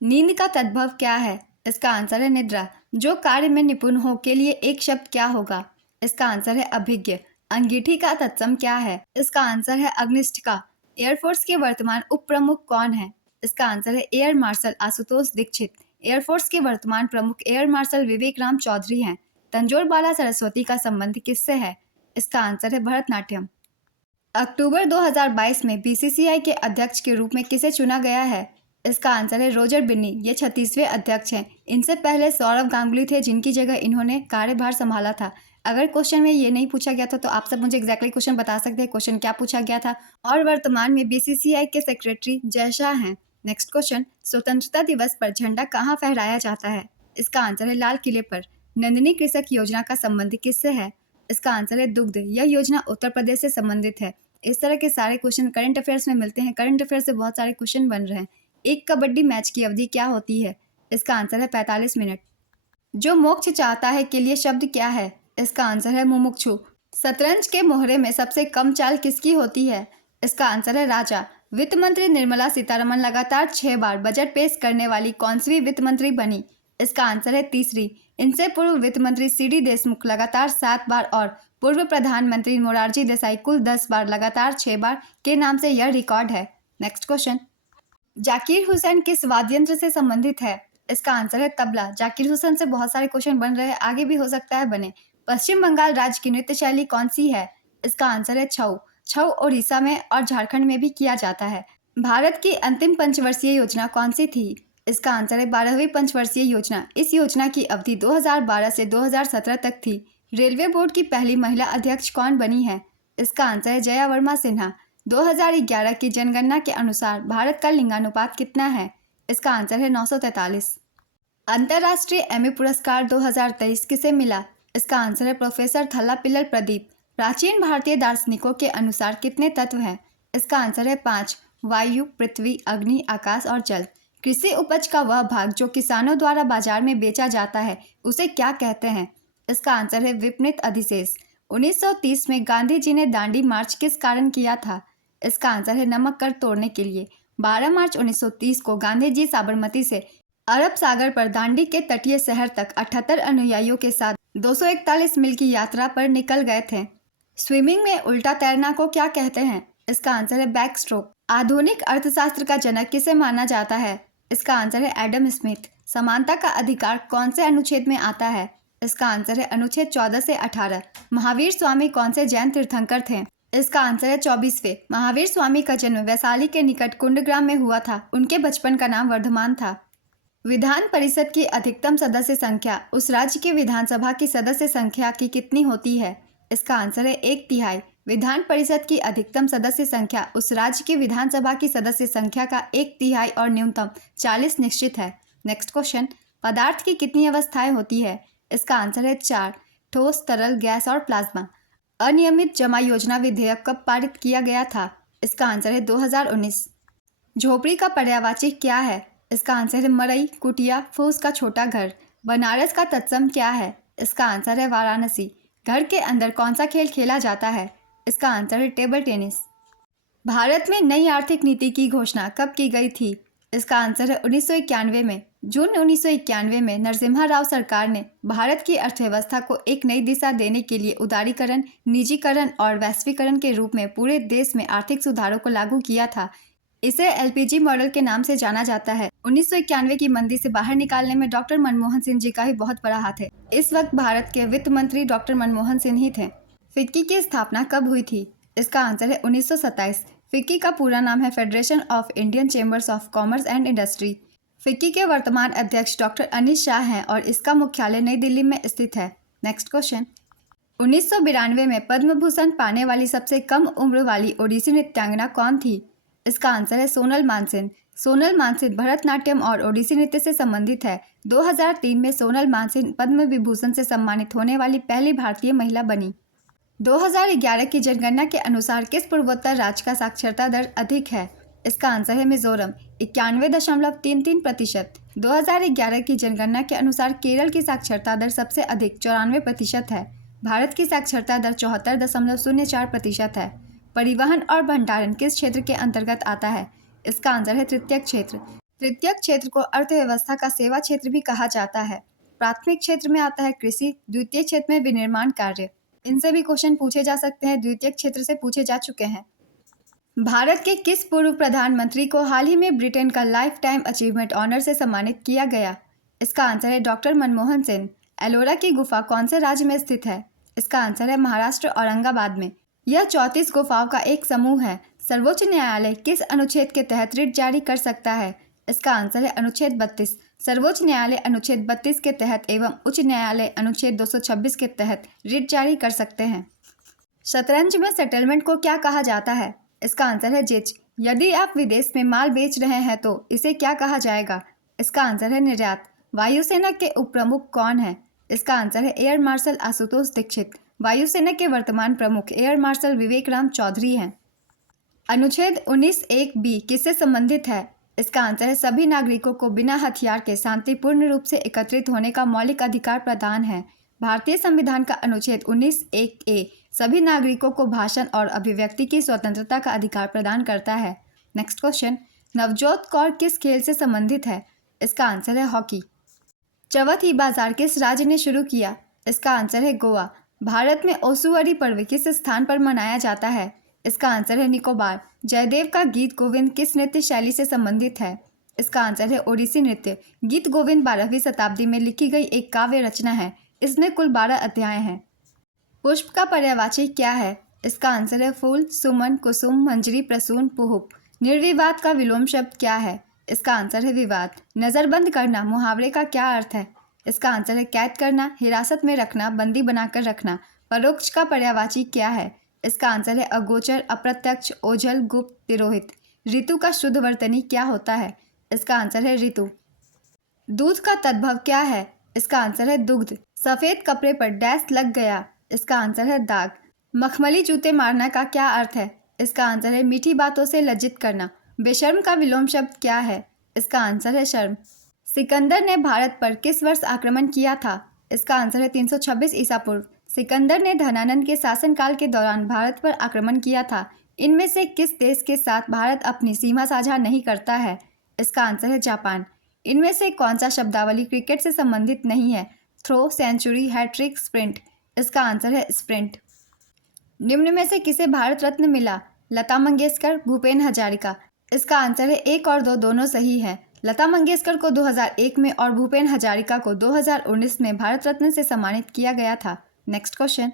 नींद का तद्भव क्या है? इसका आंसर है निद्रा। जो कार्य में निपुण हो के लिए एक शब्द क्या होगा? इसका आंसर है अभिज्ञ। अंगीठी का तत्सम क्या है? इसका आंसर है अग्निष्ठिका। एयरफोर्स के वर्तमान उप प्रमुख कौन है? इसका आंसर है air marshal Ashutosh Dikshit. Air force के वर्तमान प्रमुख एयर मार्शल विवेक राम चौधरी हैं। तंजौर बाला सरस्वती का संबंध किससे है? इसका आंसर है भरतनाट्यम। अक्टूबर 2022 में BCCI के अध्यक्ष के रूप में किसे चुना गया है? इसका आंसर है रोजर बिन्नी। ये 36वें अध्यक्ष हैं। इनसे पहले सौरव गांगुली थे, जिनकी जगह इन्होंने कार्यभार संभाला था। अगर क्वेश्चन में ये नहीं पूछा गया था तो आप सब मुझे एग्जैक्टली क्वेश्चन बता सकते हैं क्वेश्चन क्या पूछा गया था। और वर्तमान में बीसीसीआई के सेक्रेटरी जय शाह हैं। नेक्स्ट क्वेश्चन, स्वतंत्रता दिवस पर झंडा कहाँ फहराया जाता है? इसका आंसर है लाल किले पर। नंदिनी कृषक योजना का संबंध किससे है? इसका आंसर है दुग्ध। यह योजना उत्तर प्रदेश से संबंधित है। इस तरह के सारे क्वेश्चन करंट अफेयर्स में मिलते हैं। करंट अफेयर्स से बहुत सारे क्वेश्चन बन रहे हैं। एक कबड्डी मैच की अवधि क्या होती है? इसका आंसर है 45 मिनट। जो मोक्ष चाहता है के लिए शब्द क्या है? इसका आंसर है मुमुक्षु। शतरंज के मोहरे में सबसे कम चाल किसकी होती है? इसका आंसर है राजा। वित्त मंत्री निर्मला सीतारमण लगातार 6 बार बजट पेश करने वाली कौनसी वित्त मंत्री बनी? इसका आंसर है तीसरी। इनसे पूर्व वित्त मंत्री सीडी देशमुख लगातार 7 बार और पूर्व प्रधानमंत्री मोरारजी देसाई कुल 10 बार लगातार 6 बार के नाम से यह रिकॉर्ड है। नेक्स्ट क्वेश्चन, जाकिर हुसैन किस वाद्य यंत्र से संबंधित है? इसका आंसर है तबला। जाकिर हुसैन से बहुत सारे क्वेश्चन बन रहे हैं, आगे भी हो सकता है बने। पश्चिम बंगाल राज्य की नृत्य शैली कौन सी है? इसका आंसर है छऊ। छऊ ओडिशा में और झारखंड में भी किया जाता है। भारत की अंतिम पंचवर्षीय योजना कौन सी थी? इसका आंसर है 12वीं पंचवर्षीय योजना। इस योजना की अवधि 2012 से 2017 तक थी। रेलवे बोर्ड की पहली महिला अध्यक्ष कौन बनी है? इसका आंसर है जया वर्मा सिन्हा। 2011 की जनगणना के अनुसार भारत का लिंगानुपात कितना है? इसका आंसर है 943। अंतर्राष्ट्रीय एमी पुरस्कार 2023 किसे मिला? इसका आंसर है प्रोफेसर थल्लापिल्लर प्रदीप। प्राचीन भारतीय दार्शनिकों के अनुसार कितने तत्व हैं? इसका आंसर है 5, वायु, पृथ्वी, अग्नि, आकाश और जल। कृषि उपज का वह भाग जो किसानों द्वारा बाजार में बेचा जाता है उसे क्या कहते हैं? इसका आंसर है विपणित अधिशेष। 1930 में गांधी जी ने दांडी मार्च किस कारण किया था? इसका आंसर है नमक कर तोड़ने के लिए। 12 मार्च 1930 को गांधी जी साबरमती से अरब सागर पर दांडी के तटीय शहर तक 78 अनुयायियों के साथ 241 मील की यात्रा पर निकल गए थे। स्विमिंग में उल्टा तैरना को क्या कहते हैं? इसका आंसर है बैक स्ट्रोक। आधुनिक अर्थशास्त्र का जनक किसे माना जाता है? इसका आंसर है एडम स्मिथ। समानता का अधिकार कौन से अनुच्छेद में आता है? इसका आंसर है अनुच्छेद 14 से 18। महावीर स्वामी कौन से जैन तीर्थंकर थे? इसका आंसर है 24वें। महावीर स्वामी का जन्म वैशाली के निकट कुंडग्राम में हुआ था। उनके बचपन का नाम वर्धमान था। विधान परिषद की अधिकतम सदस्य संख्या उस राज्य की विधानसभा की सदस्य संख्या की कितनी होती है? इसका आंसर है 1/3। विधान परिषद की अधिकतम सदस्य संख्या उस राज्य की विधानसभा की सदस्य संख्या का 1/3 और न्यूनतम 40 निश्चित है। नेक्स्ट क्वेश्चन, पदार्थ की कितनी अवस्थाएं होती है? इसका आंसर है 4, ठोस, तरल, गैस और प्लाज्मा। अनियमित जमा योजना विधेयक कब पारित किया गया था? इसका आंसर है 2019। झोपड़ी का पर्यायवाची क्या है? इसका आंसर है मड़ई, कुटिया, फूस का छोटा घर। बनारस का तत्सम क्या है? इसका आंसर है वाराणसी। घर के अंदर कौन सा खेल खेला जाता है? इसका आंसर है टेबल टेनिस। भारत में नई आर्थिक नीति की घोषणा कब की गई थी? इसका आंसर है 1991 में। जून 1991 में नरसिम्हा राव सरकार ने भारत की अर्थव्यवस्था को एक नई दिशा देने के लिए उदारीकरण, निजीकरण और वैश्वीकरण के रूप में पूरे देश में आर्थिक सुधारों को लागू किया था। इसे एलपीजी मॉडल के नाम से जाना जाता है। 1991 की मंदी से बाहर निकालने में डॉक्टर मनमोहन सिंह जी का ही बहुत बड़ा हाथ है। इस वक्त भारत के वित्त मंत्री डॉक्टर मनमोहन सिंह ही थे। फिक्की की स्थापना कब हुई थी? इसका आंसर है 1927। फिक्की का पूरा नाम है federation of Indian chambers of commerce and industry. FICCI के वर्तमान अध्यक्ष डॉक्टर अनिल शाह हैं और इसका मुख्यालय नई दिल्ली में स्थित है। नेक्स्ट क्वेश्चन, 1992 में पद्म भूषण पाने वाली सबसे कम उम्र वाली ओडिसी नृत्यांगना कौन थी? इसका आंसर है सोनल मानसिंह। सोनल मानसिंह भरतनाट्यम और ओडिसी नृत्य से संबंधित है। 2003 में सोनल मानसिंह पद्म विभूषण से सम्मानित होने वाली पहली भारतीय महिला बनी। 2011 की जनगणना के अनुसार किस पूर्वोत्तर राज्य का साक्षरता दर अधिक है? इसका आंसर है मिजोरम, 91.33%। 2011 की जनगणना के अनुसार केरल की साक्षरता दर सबसे अधिक 94% है। भारत की साक्षरता दर 74.04% है। परिवहन और भंडारण किस क्षेत्र के अंतर्गत आता है? इसका आंसर है तृतीयक क्षेत्र। तृतीयक क्षेत्र को अर्थव्यवस्था का सेवा क्षेत्र भी कहा जाता है। प्राथमिक क्षेत्र में आता है कृषि, द्वितीय क्षेत्र में विनिर्माण कार्य। इनसे भी क्वेश्चन पूछे जा सकते हैं, द्वितीयक क्षेत्र से पूछे जा चुके हैं। भारत के किस पूर्व प्रधानमंत्री को हाल ही में ब्रिटेन का लाइफ टाइम अचीवमेंट ऑनर से सम्मानित किया गया? इसका आंसर है डॉक्टर मनमोहन सिंह। एलोरा की गुफा कौन से राज्य में स्थित है? इसका आंसर है महाराष्ट्र, औरंगाबाद में। यह 34 गुफाओं का एक समूह है। सर्वोच्च न्यायालय किस अनुच्छेद के तहत रिट जारी कर सकता है? इसका आंसर है अनुच्छेद 32। सर्वोच्च न्यायालय अनुच्छेद 32 के तहत एवं उच्च न्यायालय अनुच्छेद 226 के तहत रिट जारी कर सकते हैं। शतरंज में सेटलमेंट को क्या कहा जाता है? इसका आंसर है जिच। यदि आप विदेश में माल बेच रहे हैं तो इसे क्या कहा जाएगा? इसका आंसर है निर्यात। वायुसेना के उप प्रमुख कौन है? इसका आंसर है एयर मार्शल आशुतोष दीक्षित। वायुसेना के वर्तमान प्रमुख एयर मार्शल विवेक राम चौधरी हैं। अनुच्छेद 19(1)(b) किससे संबंधित है? इसका आंसर है सभी नागरिकों को बिना हथियार के शांतिपूर्ण रूप से एकत्रित होने का मौलिक अधिकार प्रदान है। भारतीय संविधान का अनुच्छेद 19(1)(a) सभी नागरिकों को भाषण और अभिव्यक्ति की स्वतंत्रता का अधिकार प्रदान करता है। नेक्स्ट क्वेश्चन, नवजोत कौर किस खेल से संबंधित है? इसका आंसर है हॉकी। चवथी बाजार किस राज्य ने शुरू किया? इसका आंसर है गोवा। भारत में ओसुअरी पर्व किस स्थान पर मनाया जाता है? इसका आंसर है निकोबार। जयदेव का गीत गोविंद किस नृत्य शैली से संबंधित है? इसका आंसर है ओडिसी नृत्य। गीत गोविंद 12वीं शताब्दी में लिखी गई एक काव्य रचना है। इसमें कुल 12 अध्याय हैं। पुष्प का पर्यायवाची क्या है? इसका आंसर है फूल, सुमन, कुसुम, मंजरी, प्रसून, पुहुप। निर्विवाद का विलोम शब्द क्या है? इसका आंसर है विवाद। नज़रबंद करना मुहावरे का क्या अर्थ है? इसका आंसर है कैद करना, हिरासत में रखना, बंदी बनाकर रखना। परोक्ष का पर्यायवाची क्या है? इसका आंसर है अगोचर, अप्रत्यक्ष, ओझल, गुप्त, तिरोहित। ऋतु का शुद्ध वर्तनी क्या होता है? इसका आंसर है ऋतु। दूध का तद्भव क्या है? इसका आंसर है दुग्ध। सफ़ेद कपड़े पर डैश लग गया। इसका आंसर है दाग। मखमली जूते मारना का क्या अर्थ है? इसका आंसर है मीठी बातों से लज्जित करना। बेशर्म का विलोम शब्द क्या है? इसका आंसर है शर्म। सिकंदर ने भारत पर किस वर्ष आक्रमण किया था? इसका आंसर है 326 ईसा पूर्व। सिकंदर ने धनानंद के शासनकाल के दौरान भारत पर आक्रमण किया था। इनमें से किस देश के साथ भारत अपनी सीमा साझा नहीं करता है? इसका आंसर है जापान। इनमें से कौन सा शब्दावली क्रिकेट से संबंधित नहीं है? Throw, century, hattrick, sprint. इसका आंसर है स्प्रिंट। निम्न में से किसे भारत रत्न मिला? लता मंगेशकर, भूपेन हजारिका। इसका आंसर है 1 और 2 दोनों सही है। लता मंगेशकर को 2001 में और भूपेन हजारिका को 2019 में भारत रत्न से सम्मानित किया गया था। नेक्स्ट क्वेश्चन,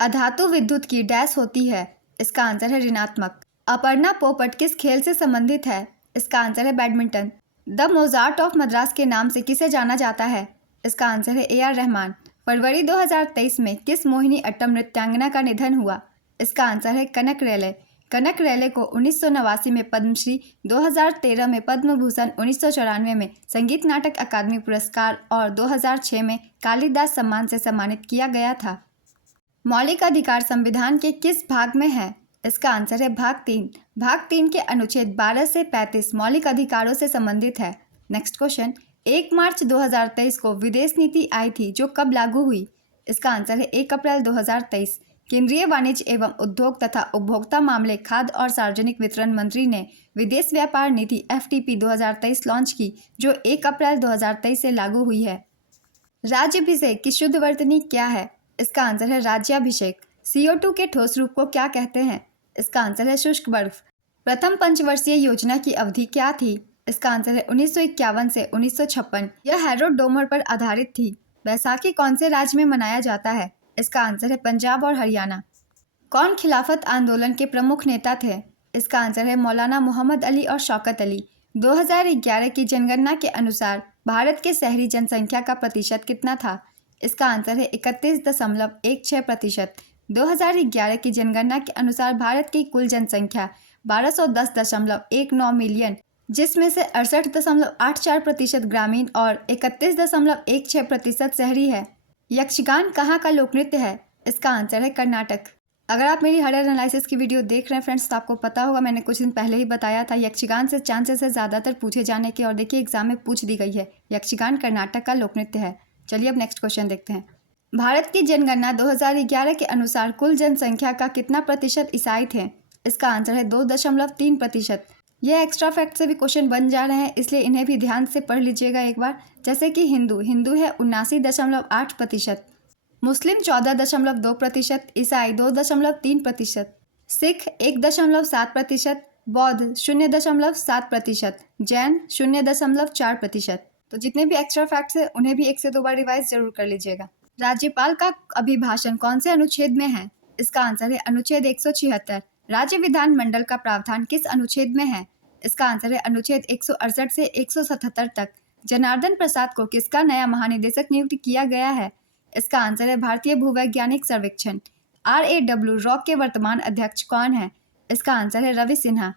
अधातु विद्युत की डैश होती है? इसका आंसर है ऋणात्मक। अपर्णा पोपट किस खेल से संबंधित है? इसका आंसर है badminton. The Mozart of Madras के नाम से किसे जाना जाता है? इसका आंसर है AR रहमान। फरवरी 2023 में किस मोहिनी अट्टम नृत्यांगना का निधन हुआ? इसका आंसर है कनक रेले। कनक रेले को 1989 में पद्मश्री, 2013 में पद्म भूषण, 1994 में संगीत नाटक अकादमी पुरस्कार और 2006 में कालिदास सम्मान से सम्मानित किया गया था। मौलिक अधिकार संविधान के किस भाग में है? इसका आंसर है भाग 3। भाग 3 के अनुच्छेद 12 से 35 मौलिक अधिकारों से संबंधित है। नेक्स्ट क्वेश्चन, 1 मार्च 2023 को विदेश नीति आई थी जो कब लागू हुई? इसका आंसर है 1 अप्रैल 2023। केंद्रीय वाणिज्य एवं उद्योग तथा उपभोक्ता मामले, खाद्य और सार्वजनिक वितरण मंत्री ने विदेश व्यापार नीति FTP 2023 लॉन्च की जो 1 अप्रैल 2023 से लागू हुई है। राज्याभिषेक की शुद्ध वर्तनी क्या है? इसका आंसर है राज्याभिषेक। CO2 के ठोस रूप को क्या कहते हैं? इसका आंसर है शुष्क बर्फ। प्रथम पंचवर्षीय योजना की अवधि क्या थी? इसका आंसर है 1951 से 1956। यह हैरोल्ड डोमर पर आधारित थी। बैसाखी कौन से राज्य में मनाया जाता है? इसका आंसर है पंजाब और हरियाणा। कौन खिलाफत आंदोलन के प्रमुख नेता थे? इसका आंसर है मौलाना मोहम्मद अली और शौकत अली। 2011 की जनगणना के अनुसार भारत के शहरी जनसंख्या का प्रतिशत कितना था? इसका आंसर है 31.16%। 2011 की जनगणना के अनुसार भारत की कुल जनसंख्या 1210.19 मिलियन, जिसमें से 68.84% ग्रामीण और 31.16% शहरी है। यक्षगान कहाँ का लोक नृत्य है? इसका आंसर है कर्नाटक। अगर आप मेरी हर एनालिसिस की वीडियो देख रहे हैं फ्रेंड्स तो आपको पता होगा मैंने कुछ दिन पहले ही बताया था यक्षगान से चांसेस है ज़्यादातर पूछे जाने के, और देखिए एग्जाम में पूछ दी गई है। यक्षगान कर्नाटक का लोक नृत्य है। चलिए अब नेक्स्ट क्वेश्चन देखते हैं। भारत की जनगणना 2011 के अनुसार कुल जनसंख्या का कितना प्रतिशत ईसाई थे? इसका आंसर है 2.3%। यह एक्स्ट्रा फैक्ट से भी क्वेश्चन बन जा रहे हैं, इसलिए इन्हें भी ध्यान से पढ़ लीजिएगा एक बार। जैसे कि हिंदू है 79.8%, मुस्लिम 14.2%, ईसाई 2.3%, सिख 1.7%, बौद्ध 0.7%, जैन 0.4%। तो जितने भी एक्स्ट्रा फैक्ट्स हैं उन्हें भी 1 से 2 बार रिवाइज जरूर कर लीजिएगा। राज्यपाल का अभिभाषण कौन से अनुच्छेद में है? इसका आंसर है अनुच्छेद 176। राज्य विधानमंडल का प्रावधान किस अनुच्छेद में है? इसका आंसर है अनुच्छेद 168 से 177 तक। जनार्दन प्रसाद को किसका नया महानिदेशक नियुक्त किया गया है? इसका आंसर है भारतीय भूवैज्ञानिक सर्वेक्षण। RAW रॉक के वर्तमान अध्यक्ष कौन है? इसका आंसर है रवि सिन्हा।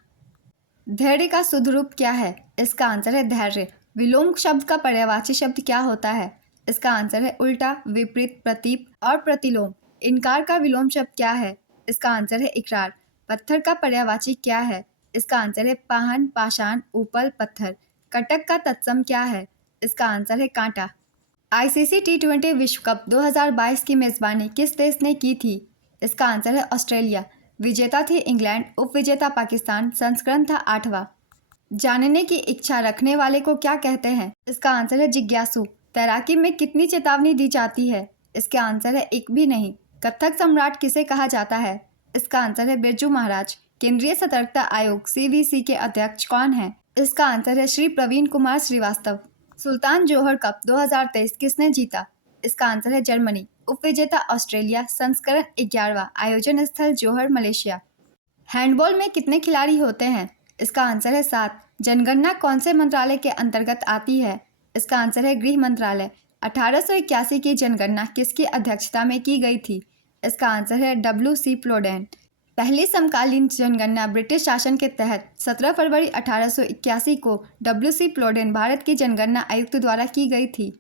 धैर्य का शुद्ध रूप क्या है? इसका आंसर है धैर्य। विलोम शब्द का पर्यायवाची शब्द क्या होता है? इसका आंसर है उल्टा, विपरीत, प्रतीप और प्रतिलोम। इनकार का विलोम शब्द क्या है? इसका आंसर है इकरार। पत्थर का पर्यायवाची क्या है? इसका आंसर है पाहन, पाषाण, उपल, पत्थर। कटक का तत्सम क्या है? इसका आंसर है कांटा। ICC T20 विश्व कप 2022 की मेजबानी किस देश ने की थी? इसका आंसर है ऑस्ट्रेलिया। विजेता थी इंग्लैंड, उपविजेता पाकिस्तान। संस्करण था 8वां। जानने की इच्छा रखने वाले को क्या कहते हैं? इसका आंसर है जिज्ञासु। तैराकी में कितनी चेतावनी दी जाती है? इसका आंसर है एक भी नहीं। कथक सम्राट किसे कहा जाता है? इसका आंसर है बिरजू महाराज। केंद्रीय सतर्कता आयोग CVC के अध्यक्ष कौन है? इसका आंसर है श्री प्रवीण कुमार श्रीवास्तव। सुल्तान जोहर कप 2023 किसने जीता? इसका आंसर है जर्मनी। उपविजेता ऑस्ट्रेलिया। संस्करण 11वां। आयोजन स्थल जोहर, मलेशिया। हैंडबॉल में कितने खिलाड़ी होते हैं? इसका आंसर है 7। जनगणना कौन से मंत्रालय के अंतर्गत आती है? इसका आंसर है गृह मंत्रालय। 1881 की जनगणना किसकी अध्यक्षता में की गई थी? इसका आंसर है WC प्लोडेन। पहली समकालीन जनगणना ब्रिटिश शासन के तहत 17 फरवरी 1881 को WC प्लोडेन भारत की जनगणना आयुक्त द्वारा की गई थी।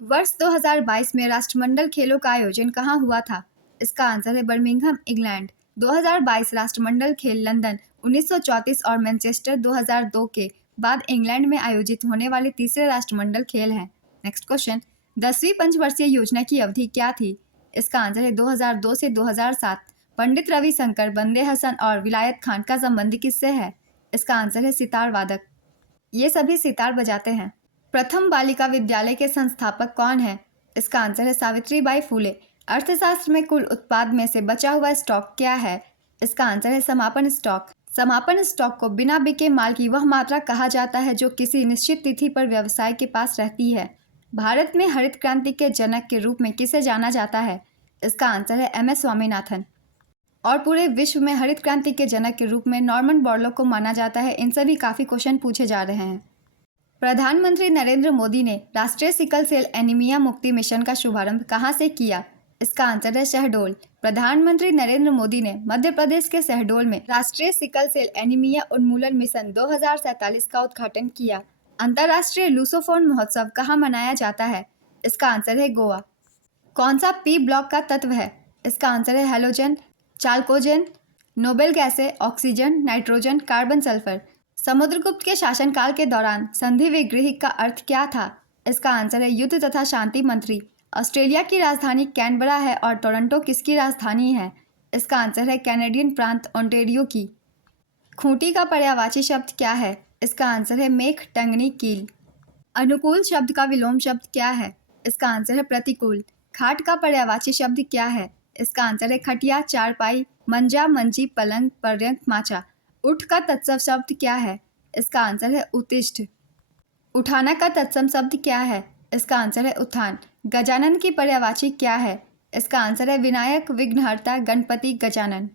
वर्ष 2022 में राष्ट्रमंडल खेलों का आयोजन कहाँ हुआ था? इसका आंसर है बर्मिंघम, इंग्लैंड। 2022 राष्ट्रमंडल खेल लंदन 1934 और मैनचेस्टर 2002 के बाद इंग्लैंड में आयोजित होने वाले तीसरे राष्ट्रमंडल खेल हैं। नेक्स्ट क्वेश्चन, 10वीं पंचवर्षीय योजना की अवधि क्या थी? इसका आंसर है 2002 से 2007। पंडित रविशंकर, बंदे हसन और विलायत खान का संबंध किससे है? इसका आंसर है सितार वादक। ये सभी सितार बजाते हैं। प्रथम बालिका विद्यालय के संस्थापक कौन है? इसका आंसर है सावित्रीबाई फूले। अर्थशास्त्र में कुल उत्पाद में से बचा हुआ स्टॉक क्या है? इसका आंसर है समापन स्टॉक। समापन स्टॉक को बिना बिके माल की वह मात्रा कहा जाता है जो किसी निश्चित तिथि पर व्यवसाय के पास रहती है। भारत में हरित क्रांति के जनक के रूप में किसे जाना जाता है? इसका आंसर है MS स्वामीनाथन। और पूरे विश्व में हरित क्रांति के जनक के रूप में नॉर्मन बोरलॉग को माना जाता है। इनसे भी काफ़ी क्वेश्चन पूछे जा रहे हैं। प्रधानमंत्री नरेंद्र मोदी ने राष्ट्रीय सिकल सेल एनीमिया मुक्ति मिशन का शुभारंभ कहाँ से किया? इसका आंसर है शहडोल। प्रधानमंत्री नरेंद्र मोदी ने मध्य प्रदेश के शहडोल में राष्ट्रीय सिकल सेल एनीमिया उन्मूलन मिशन 2047 का उद्घाटन किया। अंतर्राष्ट्रीय लूसोफोन महोत्सव कहाँ मनाया जाता है? इसका आंसर है गोवा। कौन सा P ब्लॉक का तत्व है? इसका आंसर है हैलोजन, चाल्कोजेन, नोबेल गैसें, oxygen, nitrogen, carbon, sulphur. Samudragupta के शासनकाल के दौरान संधि विग्रही का अर्थ क्या था? इसका आंसर है युद्ध तथा शांति मंत्री। ऑस्ट्रेलिया की राजधानी कैनबरा है और टोरंटो किसकी राजधानी है? इसका आंसर है कैनेडियन प्रांत ओंटारियो की। खूंटी का पर्यायवाची शब्द क्या है? इसका आंसर है मेख, टंगनी, कील। अनुकूल शब्द का विलोम शब्द क्या है? इसका आंसर है प्रतिकूल। खाट का पर्यायवाची शब्द क्या है? इसका आंसर है खटिया, चारपाई, मंजा, मंजी, पलंग, पर्यंक, माचा। उठ का तत्सम शब्द क्या है? इसका आंसर है उत्तिष्ठ। उठाना का तत्सम शब्द क्या है? इसका आंसर है उत्थान। गजानन की पर्यायवाची क्या है? इसका आंसर है विनायक, विघ्नहर्ता, गणपति, गजानन।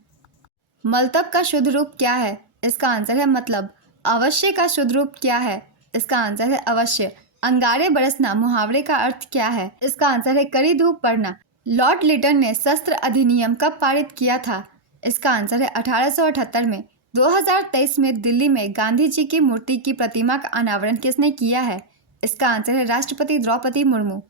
मलतब का शुद्ध रूप क्या है? इसका आंसर है मतलब। अवश्य का शुद्ध रूप क्या है? इसका आंसर है अवश्य। अंगारे बरसना मुहावरे का अर्थ क्या है? इसका आंसर है कड़ी धूप पड़ना। लॉर्ड लिटन ने शस्त्र अधिनियम कब पारित किया था? इसका आंसर है 1878 में। 2023 में दिल्ली में गांधी जी की मूर्ति की प्रतिमा का अनावरण किसने किया है? इसका आंसर है राष्ट्रपति द्रौपदी मुर्मू।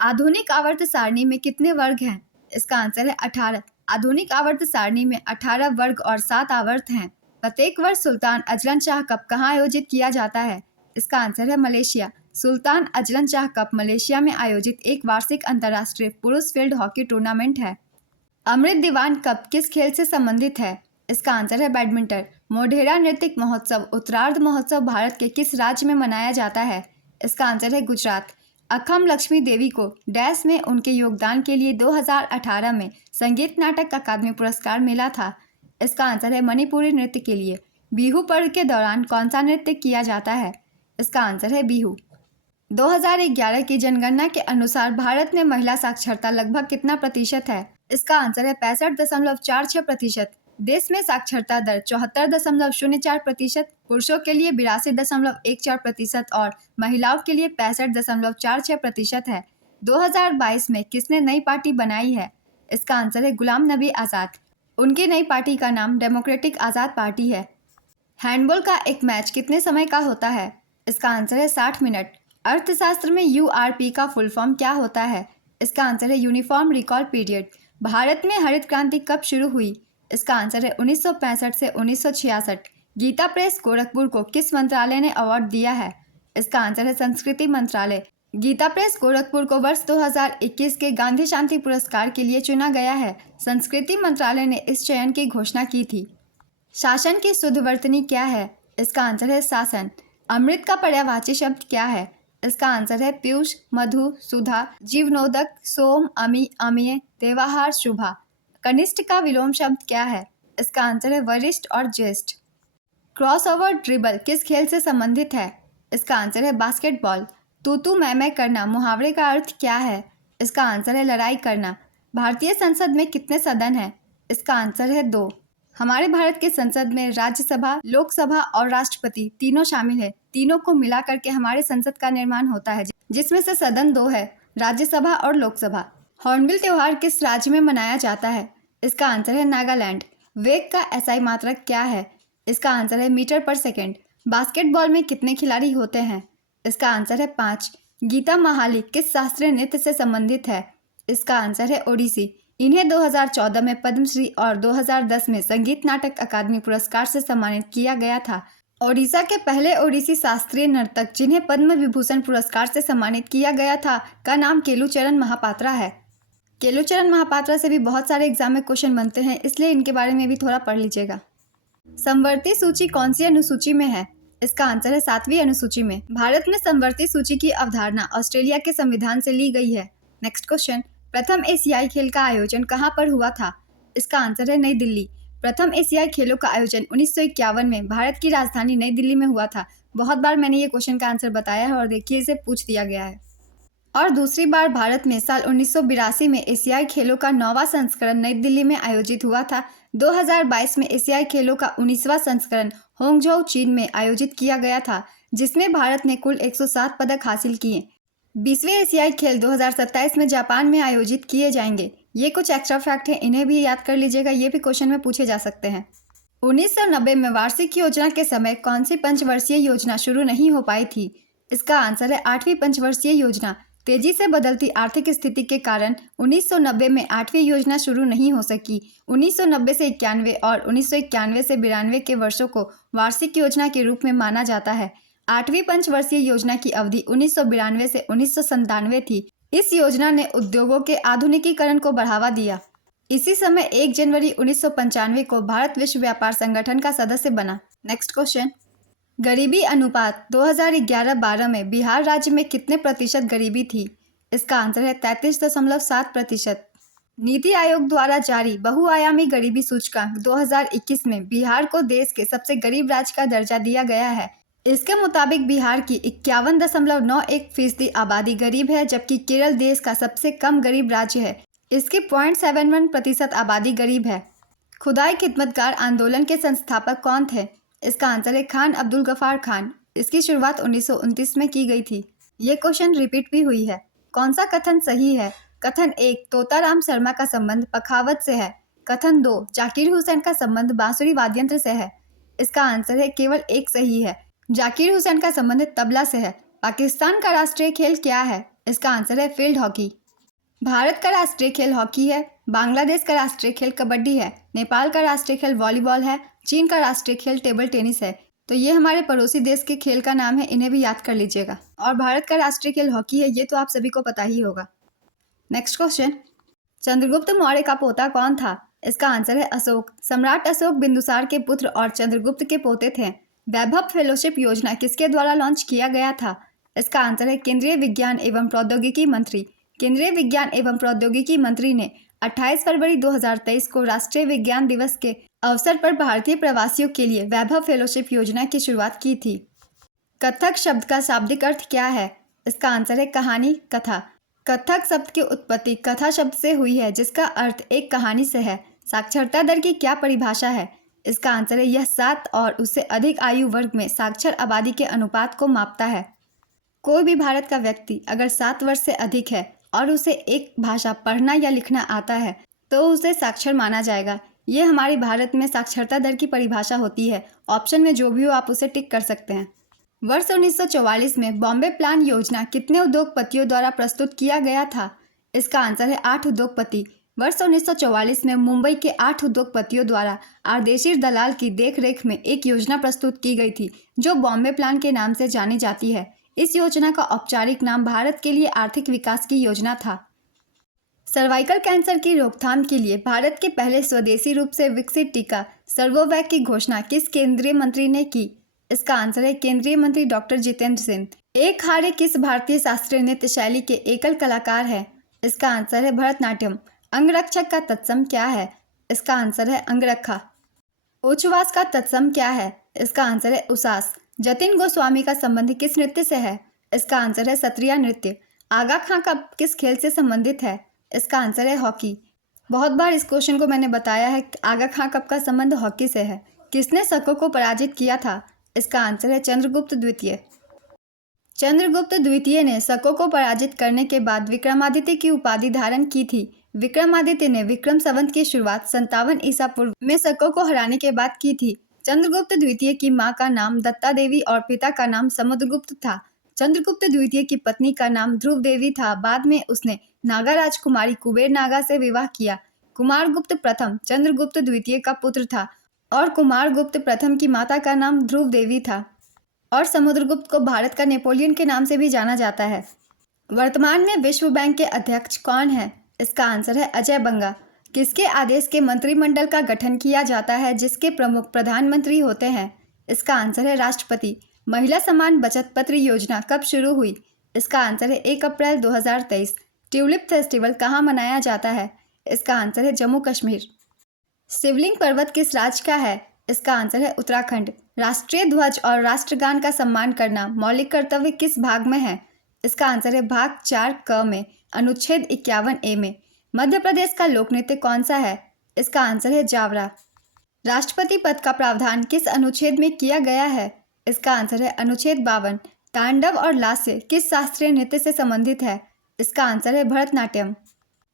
आधुनिक आवर्त सारणी में कितने वर्ग हैं? इसका आंसर है 18। आधुनिक आवर्त सारणी में 18 वर्ग और 7 आवर्त हैं। प्रत्येक वर्ष सुल्तान अजलन शाह कप कहाँ आयोजित किया जाता है? इसका आंसर है Malaysia. Sultan Azlan Shah cup Malaysia में आयोजित एक वार्षिक अंतर्राष्ट्रीय पुरुष फील्ड हॉकी टूर्नामेंट है। अमृत दीवान कप किस खेल से संबंधित है? इसका आंसर है बैडमिंटन। मोढेरा नृत्य महोत्सव उत्तरार्ध महोत्सव भारत के किस राज्य में मनाया जाता है? इसका आंसर है गुजरात। अखम लक्ष्मी देवी को डैश में उनके योगदान के लिए 2018 में संगीत नाटक अकादमी पुरस्कार मिला था। इसका आंसर है मणिपुरी नृत्य के लिए। बिहू पर्व के दौरान कौन सा नृत्य किया जाता है? इसका आंसर है बिहू। 2011 की जनगणना के अनुसार भारत में महिला साक्षरता लगभग कितना प्रतिशत है? इसका आंसर है 65.46%। देश में साक्षरता दर 74.04%, पुरुषों के लिए 82.14% और महिलाओं के लिए 65.46% है। 2022 में किसने नई पार्टी बनाई है? इसका आंसर है गुलाम नबी आज़ाद। उनकी नई पार्टी का नाम डेमोक्रेटिक आज़ाद पार्टी है। हैंडबॉल का एक मैच कितने समय का होता है? इसका आंसर है 60 मिनट। अर्थशास्त्र में यूआरपी का फुल फॉर्म क्या होता है? इसका आंसर है यूनिफॉर्म रिकॉल पीरियड। भारत में हरित क्रांति कब शुरू हुई? इसका आंसर है 1965 से 1966। गीता प्रेस गोरखपुर को किस मंत्रालय ने अवार्ड दिया है? इसका आंसर है संस्कृति मंत्रालय। गीता प्रेस गोरखपुर को वर्ष 2021 के गांधी शांति पुरस्कार के लिए चुना गया है। संस्कृति मंत्रालय ने इस चयन की घोषणा की थी। शासन की शुद्ध वर्तनी क्या है? इसका आंसर है शासन। अमृत का पर्यायवाची शब्द क्या है? इसका आंसर है पीयूष, मधु, सुधा, जीवनोदक, सोम, अमी, अमीय, देवाहार, शुभा। कनिष्ठ का विलोम शब्द क्या है? इसका आंसर है वरिष्ठ और ज्येष्ठ। क्रॉस ओवर ड्रिबल किस खेल से संबंधित है? इसका आंसर है बास्केटबॉल। तू मैं करना मुहावरे का अर्थ क्या है? इसका आंसर है लड़ाई करना। भारतीय संसद में कितने सदन हैं? इसका आंसर है 2। हमारे भारत के संसद में राज्यसभा, लोकसभा और राष्ट्रपति तीनों शामिल है। तीनों को मिला करके हमारे संसद का निर्माण होता है, जिसमें से सदन 2 है, राज्यसभा और लोकसभा। हॉर्नबिल त्योहार किस राज्य में मनाया जाता है? इसका आंसर है नागालैंड। वेग का एसआई मात्रक क्या है? इसका आंसर है मीटर पर सेकेंड। बास्केटबॉल में कितने खिलाड़ी होते हैं? इसका आंसर है 5। गीता महाली किस शास्त्रीय नृत्य से संबंधित है? इसका आंसर है ओडिसी। इन्हें 2014 में पद्मश्री और 2010 में संगीत नाटक अकादमी पुरस्कार से सम्मानित किया गया था। ओडिशा के पहले ओडिसी शास्त्रीय नर्तक जिन्हें पद्म विभूषण पुरस्कार से सम्मानित किया गया था का नाम केलुचरण महापात्रा है। केलुचरण महापात्रा से भी बहुत सारे एग्जाम में क्वेश्चन बनते हैं, इसलिए इनके बारे में भी थोड़ा पढ़ लीजिएगा। समवर्ती सूची कौन सी अनुसूची में है? इसका आंसर है 7वीं अनुसूची में। भारत में समवर्ती सूची की अवधारणा ऑस्ट्रेलिया के संविधान से ली गई है। नेक्स्ट क्वेश्चन, प्रथम एशियाई खेल का आयोजन कहाँ पर हुआ था? इसका आंसर है नई दिल्ली। प्रथम एशियाई खेलों का आयोजन 1951 में भारत की राजधानी नई दिल्ली में हुआ था। बहुत बार मैंने ये क्वेश्चन का आंसर बताया है और देखिए इसे पूछ दिया गया है। और दूसरी बार भारत में साल 1982 में एशियाई खेलों का 9वां संस्करण नई दिल्ली में आयोजित हुआ था। 2022 में एशियाई खेलों का 19वां संस्करण होंगझोउ चीन में आयोजित किया गया था, जिसमें भारत ने कुल 107 पदक हासिल किए। 20वें एशियाई खेल 2027 में जापान में आयोजित किए जाएंगे। ये कुछ एक्स्ट्रा फैक्ट हैं, इन्हें भी याद कर लीजिएगा, ये भी क्वेश्चन में पूछे जा सकते हैं। 1990 में वार्षिक योजना के समय कौन सी पंचवर्षीय योजना शुरू नहीं हो पाई थी? इसका आंसर है 8वीं पंचवर्षीय योजना। तेजी से बदलती आर्थिक स्थिति के कारण 1990 में 8वीं योजना शुरू नहीं हो सकी। 1990 से 91 और 1991 से 92 के वर्षों को वार्षिक योजना के रूप में माना जाता है। 8वीं पंचवर्षीय योजना की अवधि 1992 से 1997 थी। इस योजना ने उद्योगों के आधुनिकीकरण को बढ़ावा दिया। इसी समय 1 जनवरी 1995 को भारत विश्व व्यापार संगठन का सदस्य बना। नेक्स्ट क्वेश्चन, गरीबी अनुपात 2011-12 में बिहार राज्य में कितने प्रतिशत गरीबी थी? इसका आंसर है 33.7%। नीति आयोग द्वारा जारी बहुआयामी गरीबी सूचकांक 2021 में बिहार को देश के सबसे गरीब राज्य का दर्जा दिया गया है। इसके मुताबिक बिहार की 51.91% आबादी गरीब है, जबकि केरल देश का सबसे कम गरीब राज्य है। इसकी 0.71% आबादी गरीब है। खुदाई खिदमतगार आंदोलन के संस्थापक कौन थे? इसका आंसर है खान अब्दुल गफार खान। इसकी शुरुआत 1929 में की गई थी। ये क्वेश्चन रिपीट भी हुई है। कौन सा कथन सही है? कथन 1, तोताराम शर्मा का संबंध पखावत से है। कथन 2, जाकिर हुसैन का संबंध बांसुरी वाद्ययंत्र से है। इसका आंसर है केवल एक सही है। जाकिर हुसैन का संबंध तबला से है। पाकिस्तान का राष्ट्रीय खेल क्या है? इसका आंसर है फील्ड हॉकी। भारत का राष्ट्रीय खेल हॉकी है। बांग्लादेश का राष्ट्रीय खेल कबड्डी है। नेपाल का राष्ट्रीय खेल वॉलीबॉल है। चीन का राष्ट्रीय खेल टेबल टेनिस है। तो ये हमारे पड़ोसी देश के खेल का नाम है, इन्हें भी याद कर लीजिएगा। और भारत का राष्ट्रीय खेल हॉकी है, ये तो आप सभी को पता ही होगा। नेक्स्ट क्वेश्चन, चंद्रगुप्त मौर्य का पोता कौन था? इसका आंसर है अशोक। सम्राट अशोक बिंदुसार के पुत्र और चंद्रगुप्त के पोते थे। वैभव फेलोशिप योजना किसके द्वारा लॉन्च किया गया था? इसका आंसर है केंद्रीय विज्ञान एवं प्रौद्योगिकी मंत्री। केंद्रीय विज्ञान एवं प्रौद्योगिकी मंत्री ने 28 फरवरी 2023 को राष्ट्रीय विज्ञान दिवस के अवसर पर भारतीय प्रवासियों के लिए वैभव फेलोशिप योजना की शुरुआत की थी। कथक शब्द का शाब्दिक अर्थ क्या है? इसका आंसर है कहानी, कथा। कथक शब्द की उत्पत्ति कथा शब्द से हुई है, जिसका अर्थ एक कहानी से है। साक्षरता दर की क्या परिभाषा है? इसका आंसर है यह 7 और उससे अधिक आयु वर्ग में साक्षर आबादी के अनुपात को मापता है। कोई भी भारत का व्यक्ति अगर 7 वर्ष से अधिक है और उसे एक भाषा पढ़ना या लिखना आता है तो उसे साक्षर माना जाएगा। ये हमारे भारत में साक्षरता दर की परिभाषा होती है। ऑप्शन में जो भी हो आप उसे टिक कर सकते हैं। वर्ष 1944 में बॉम्बे प्लान योजना कितने उद्योगपतियों द्वारा प्रस्तुत किया गया था? इसका आंसर है 8 उद्योगपति। वर्ष 1944 में मुंबई के 8 उद्योगपतियों द्वारा आरदेशीर दलाल की देखरेख में एक योजना प्रस्तुत की गई थी जो बॉम्बे प्लान के नाम से जानी जाती है। इस योजना का औपचारिक नाम भारत के लिए आर्थिक विकास की योजना था। सर्वाइकल कैंसर की रोकथाम के लिए भारत के पहले स्वदेशी रूप से विकसित टीका सर्वोवैक की घोषणा किस केंद्रीय मंत्री ने की? इसका आंसर है केंद्रीय मंत्री डॉक्टर जितेंद्र सिंह। एक हारे किस भारतीय शास्त्रीय नृत्य शैली के एकल कलाकार है? इसका आंसर है भरतनाट्यम। अंगरक्षक का तत्सम क्या है? इसका आंसर है अंगरखा। उच्छ्वास का तत्सम क्या है? इसका आंसर है उसास। जतिन गोस्वामी का संबंध किस नृत्य से है? इसका आंसर है सत्रिया नृत्य। आगा खां का किस खेल से संबंधित है? इसका आंसर है हॉकी। बहुत बार इस क्वेश्चन को मैंने बताया है कि आगा खां कप का संबंध हॉकी से है। किसने शकों को पराजित किया था? इसका आंसर है चंद्रगुप्त द्वितीय। चंद्रगुप्त द्वितीय ने शकों को पराजित करने के बाद विक्रमादित्य की उपाधि धारण की थी। विक्रमादित्य ने विक्रम संवत की शुरुआत 57 ईसा पूर्व में शकों को हराने के बाद की थी। चंद्रगुप्त द्वितीय की मां का नाम दत्ता देवी और पिता का नाम समुद्रगुप्त था। चंद्रगुप्त द्वितीय की पत्नी का नाम ध्रुव देवी था। बाद में उसने नागा राजकुमारी कुबेर नागा से विवाह किया। कुमारगुप्त प्रथम चंद्रगुप्त द्वितीय का पुत्र था और कुमारगुप्त प्रथम की माता का नाम ध्रुव देवी था। और समुद्रगुप्त को भारत का नेपोलियन के नाम से भी जाना जाता है। वर्तमान में विश्व बैंक के अध्यक्ष कौन है? इसका आंसर है अजय बंगा। किसके आदेश के मंत्रिमंडल का गठन किया जाता है जिसके प्रमुख प्रधानमंत्री होते हैं? इसका आंसर है राष्ट्रपति। महिला समान बचत पत्र योजना कब शुरू हुई? इसका आंसर है 1 अप्रैल 2023। ट्यूलिप फेस्टिवल कहाँ मनाया जाता है? इसका आंसर है जम्मू कश्मीर। शिवलिंग पर्वत किस राज्य का है? इसका आंसर है उत्तराखंड। राष्ट्रीय ध्वज और राष्ट्रगान का सम्मान करना मौलिक कर्तव्य किस भाग में है? इसका आंसर है भाग 4 क में अनुच्छेद 51A में। मध्य प्रदेश का लोक नृत्य कौन सा है? इसका आंसर है जावरा। राष्ट्रपति पद का प्रावधान किस अनुच्छेद में किया गया है? इसका आंसर है अनुच्छेद 52। तांडव और लास्य किस शास्त्रीय नृत्य से संबंधित है? इसका आंसर है भरतनाट्यम।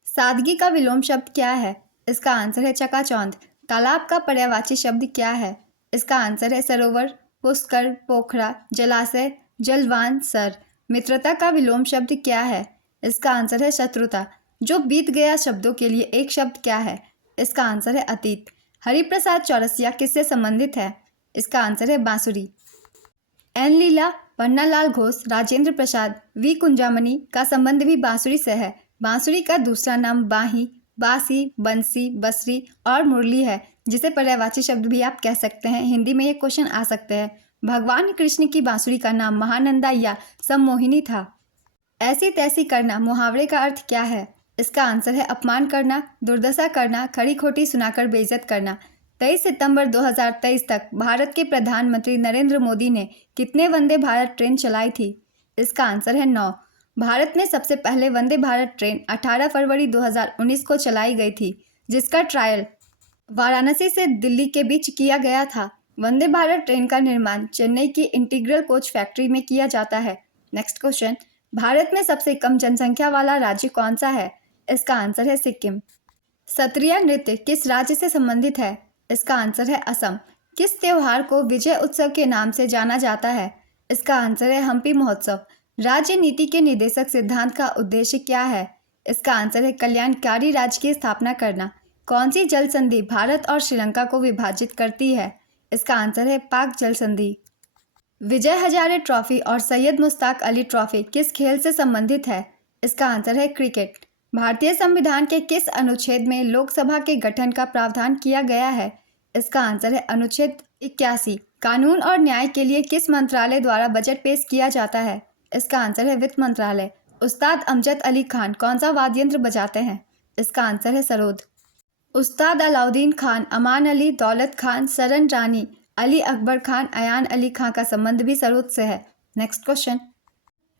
सादगी का विलोम शब्द क्या है? इसका आंसर है चकाचौंध। तालाब का पर्यायवाची शब्द क्या है? इसका आंसर है सरोवर, पुष्कर, पोखरा, जलाशय, जलवान, सर। मित्रता का विलोम शब्द क्या है? इसका आंसर है शत्रुता। जो बीत गया शब्दों के लिए एक शब्द क्या है? इसका आंसर है अतीत। हरिप्रसाद चौरसिया किससे संबंधित है? इसका आंसर है बांसुरी। एन लीला, पन्नालाल घोष, राजेंद्र प्रसाद, वी कुंजामणि का संबंध भी बांसुरी से है। बांसुरी का दूसरा नाम बाही, बासी, बंसी, बसरी और मुरली है, जिसे पर्यायवाची शब्द भी आप कह सकते हैं। हिंदी में ये क्वेश्चन आ सकते हैं। भगवान कृष्ण की बांसुरी का नाम महानंदा या सम्मोहिनी था। ऐसी तैसी करना मुहावरे का अर्थ क्या है? इसका आंसर है अपमान करना, दुर्दशा करना, खरी खोटी सुनाकर बेइज्जत करना। 23 सितंबर 2023 तक भारत के प्रधानमंत्री नरेंद्र मोदी ने कितने वंदे भारत ट्रेन चलाई थी? इसका आंसर है 9। भारत में सबसे पहले वंदे भारत ट्रेन 18 फरवरी 2019 को चलाई गई थी, जिसका ट्रायल वाराणसी से दिल्ली के बीच किया गया था। वंदे भारत ट्रेन का निर्माण चेन्नई की इंटीग्रल कोच फैक्ट्री में किया जाता है। नेक्स्ट क्वेश्चन, भारत में सबसे कम जनसंख्या वाला राज्य कौन सा है? इसका आंसर है सिक्किम। सत्रिया नृत्य किस राज्य से संबंधित है? इसका आंसर है असम। किस त्योहार को विजय उत्सव के नाम से जाना जाता है? इसका आंसर है हम्पी महोत्सव। राज्य नीति के निर्देशक सिद्धांत का उद्देश्य क्या है? इसका आंसर है कल्याणकारी राज्य की स्थापना करना। कौन सी जल संधि भारत और श्रीलंका को विभाजित करती है? इसका आंसर है पाक जल संधि। विजय हजारे ट्रॉफी और सैयद मुश्ताक अली ट्रॉफी किस खेल से संबंधित है? इसका आंसर है क्रिकेट। भारतीय संविधान के किस अनुच्छेद में लोकसभा के गठन का प्रावधान किया गया है? इसका आंसर है अनुच्छेद 81। कानून और न्याय के लिए किस मंत्रालय द्वारा बजट पेश किया जाता है? इसका आंसर है वित्त मंत्रालय। उस्ताद अमजद अली खान कौन सा वाद्य यंत्र बजाते हैं? इसका आंसर है सरोद। उस्ताद अलाउद्दीन खान, अमान अली, दौलत खान, सरन रानी, अली अकबर खान, अयान अली खां का संबंध भी सरोद से है। नेक्स्ट क्वेश्चन,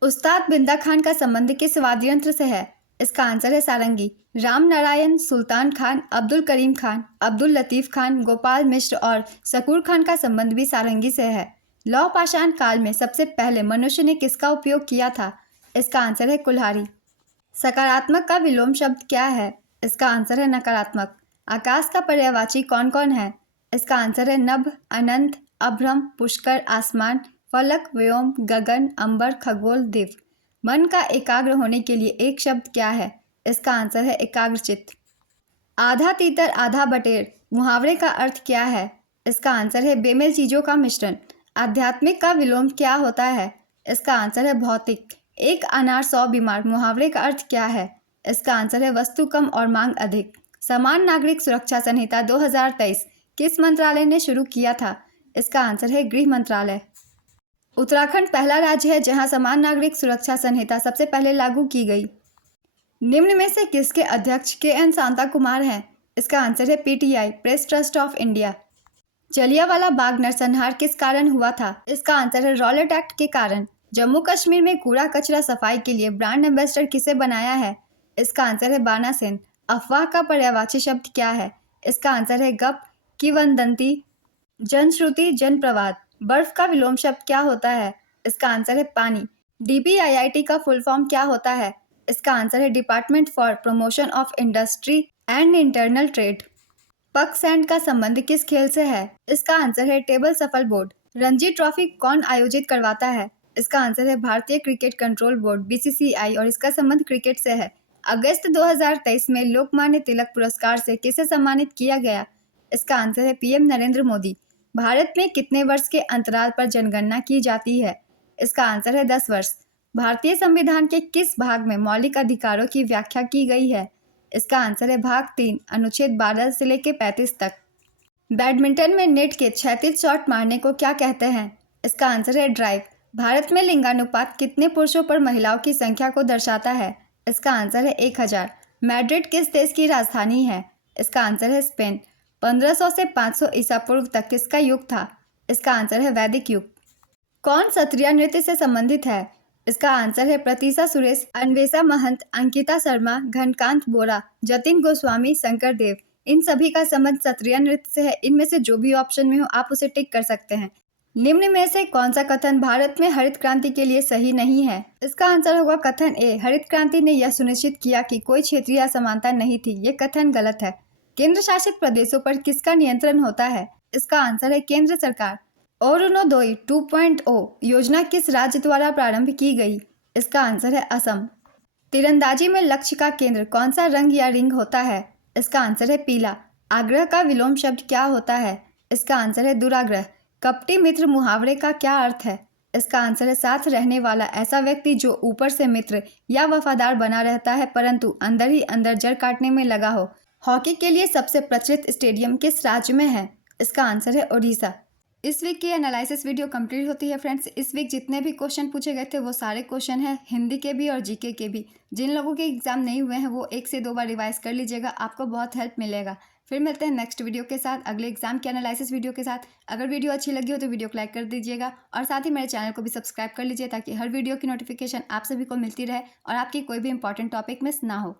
उस्ताद बिंदा खान का संबंध किस वाद्य यंत्र से है? इसका आंसर है सारंगी। राम नारायण, सुल्तान खान, अब्दुल करीम खान, अब्दुल लतीफ़ खान, गोपाल मिश्र और शकूर खान का संबंध भी सारंगी से है। लौह पाषाण काल में सबसे पहले मनुष्य ने किसका उपयोग किया था? इसका आंसर है कुल्हाड़ी। सकारात्मक का विलोम शब्द क्या है? इसका आंसर है नकारात्मक। आकाश का पर्यायवाची कौन कौन है? इसका आंसर है नभ, अनंत, अभ्रम, पुष्कर, आसमान, फलक, व्योम, गगन, अंबर, खगोल, दिव। मन का एकाग्र होने के लिए एक शब्द क्या है? इसका आंसर है एकाग्रचित्त। आधा तीतर आधा बटेर मुहावरे का अर्थ क्या है? इसका आंसर है बेमेल चीजों का मिश्रण। आध्यात्मिक का विलोम क्या होता है? इसका आंसर है भौतिक। एक अनार 100 बीमार मुहावरे का अर्थ क्या है? इसका आंसर है वस्तु कम और मांग अधिक। समान नागरिक सुरक्षा संहिता 2023 किस मंत्रालय ने शुरू किया था? इसका आंसर है गृह मंत्रालय। उत्तराखंड पहला राज्य है जहां समान नागरिक सुरक्षा संहिता सबसे पहले लागू की गई। निम्न में से किसके अध्यक्ष KN शांता कुमार हैं? इसका आंसर है PTI, press trust of India. Jallianwala Bagh नरसंहार किस कारण हुआ था? इसका आंसर है रॉलेट एक्ट के कारण। जम्मू कश्मीर में कूड़ा कचरा सफाई के लिए ब्रांड एम्बेसडर किसे बनाया है? इसका आंसर है बाना सेन। अफवाह का पर्यायवाची शब्द क्या है? इसका आंसर है गप, किंवदंती, जनश्रुति, जनप्रवाद। बर्फ का विलोम शब्द क्या होता है? इसका आंसर है पानी। DPIIT का फुल फॉर्म क्या होता है? इसका आंसर है department for promotion of industry and internal trade. पक सैंड का संबंध किस खेल से है? इसका आंसर है टेबल सफल बोर्ड। रणजी ट्रॉफी कौन आयोजित करवाता है? इसका आंसर है भारतीय क्रिकेट कंट्रोल बोर्ड BCCI और इसका संबंध क्रिकेट से है। अगस्त 2023 में लोकमान्य तिलक पुरस्कार से किसे सम्मानित किया गया? इसका आंसर है PM नरेंद्र मोदी। भारत में कितने वर्ष के अंतराल पर जनगणना की जाती है? इसका आंसर है 10 वर्ष। भारतीय संविधान के किस भाग में मौलिक अधिकारों की व्याख्या की गई है? इसका आंसर है भाग 3, अनुच्छेद 12 से लेकर 35 तक। बैडमिंटन में नेट के क्षैतिज शॉट मारने को क्या कहते हैं? इसका आंसर है ड्राइव। भारत में लिंगानुपात कितने पुरुषों पर महिलाओं की संख्या को दर्शाता है? इसका आंसर है 1000। मैड्रिड किस देश की राजधानी है? इसका आंसर है स्पेन। 1500 से 500 ईसा पूर्व तक किसका युग था? इसका आंसर है वैदिक युग। कौन सत्रिया नृत्य से संबंधित है? इसका आंसर है प्रतीशा सुरेश, अन्वेषा महंत, अंकिता शर्मा, घनकांत बोरा, जतिन गोस्वामी, शंकर देव। इन सभी का संबंध सत्रिया नृत्य से है। इनमें से जो भी ऑप्शन में हो आप उसे टिक कर सकते हैं। निम्न में से कौन सा कथन भारत में हरित क्रांति के लिए सही नहीं है? इसका आंसर होगा कथन ए। हरित क्रांति ने यह सुनिश्चित किया कि कोई क्षेत्रीय असमानता नहीं थी। ये कथन गलत है। केंद्र शासित प्रदेशों पर किसका नियंत्रण होता है? इसका आंसर है केंद्र सरकार। अरुणोदय 2.0 योजना किस राज्य द्वारा प्रारंभ की गई? इसका आंसर है असम। तीरंदाजी में लक्ष्य का केंद्र कौन सा रंग या रिंग होता है? इसका आंसर है पीला। आग्रह का विलोम शब्द क्या होता है? इसका आंसर है दुराग्रह। कपटी मित्र मुहावरे का क्या अर्थ है? इसका आंसर है साथ रहने वाला ऐसा व्यक्ति जो ऊपर से मित्र या वफादार बना रहता है परंतु अंदर ही अंदर जड़ काटने में लगा हो। हॉकी के लिए सबसे प्रचलित स्टेडियम किस राज्य में है? इसका आंसर है ओडिशा। इस वीक की एनालिसिस वीडियो कंप्लीट होती है फ्रेंड्स। इस वीक जितने भी क्वेश्चन पूछे गए थे वो सारे क्वेश्चन हैं हिंदी के भी और जीके के भी। जिन लोगों के एग्जाम नहीं हुए हैं वो 1 से 2 बार रिवाइज कर लीजिएगा, आपको बहुत हेल्प मिलेगा। फिर मिलते हैं नेक्स्ट वीडियो के साथ, अगले एग्जाम के एनालिसिस वीडियो के साथ। अगर वीडियो अच्छी लगी हो तो वीडियो को लाइक कर दीजिएगा और साथ ही मेरे चैनल को भी सब्सक्राइब कर लीजिए ताकि हर वीडियो की नोटिफिकेशन आप सभी को मिलती रहे और आपकी कोई भी इंपॉर्टेंट टॉपिक मिस ना हो।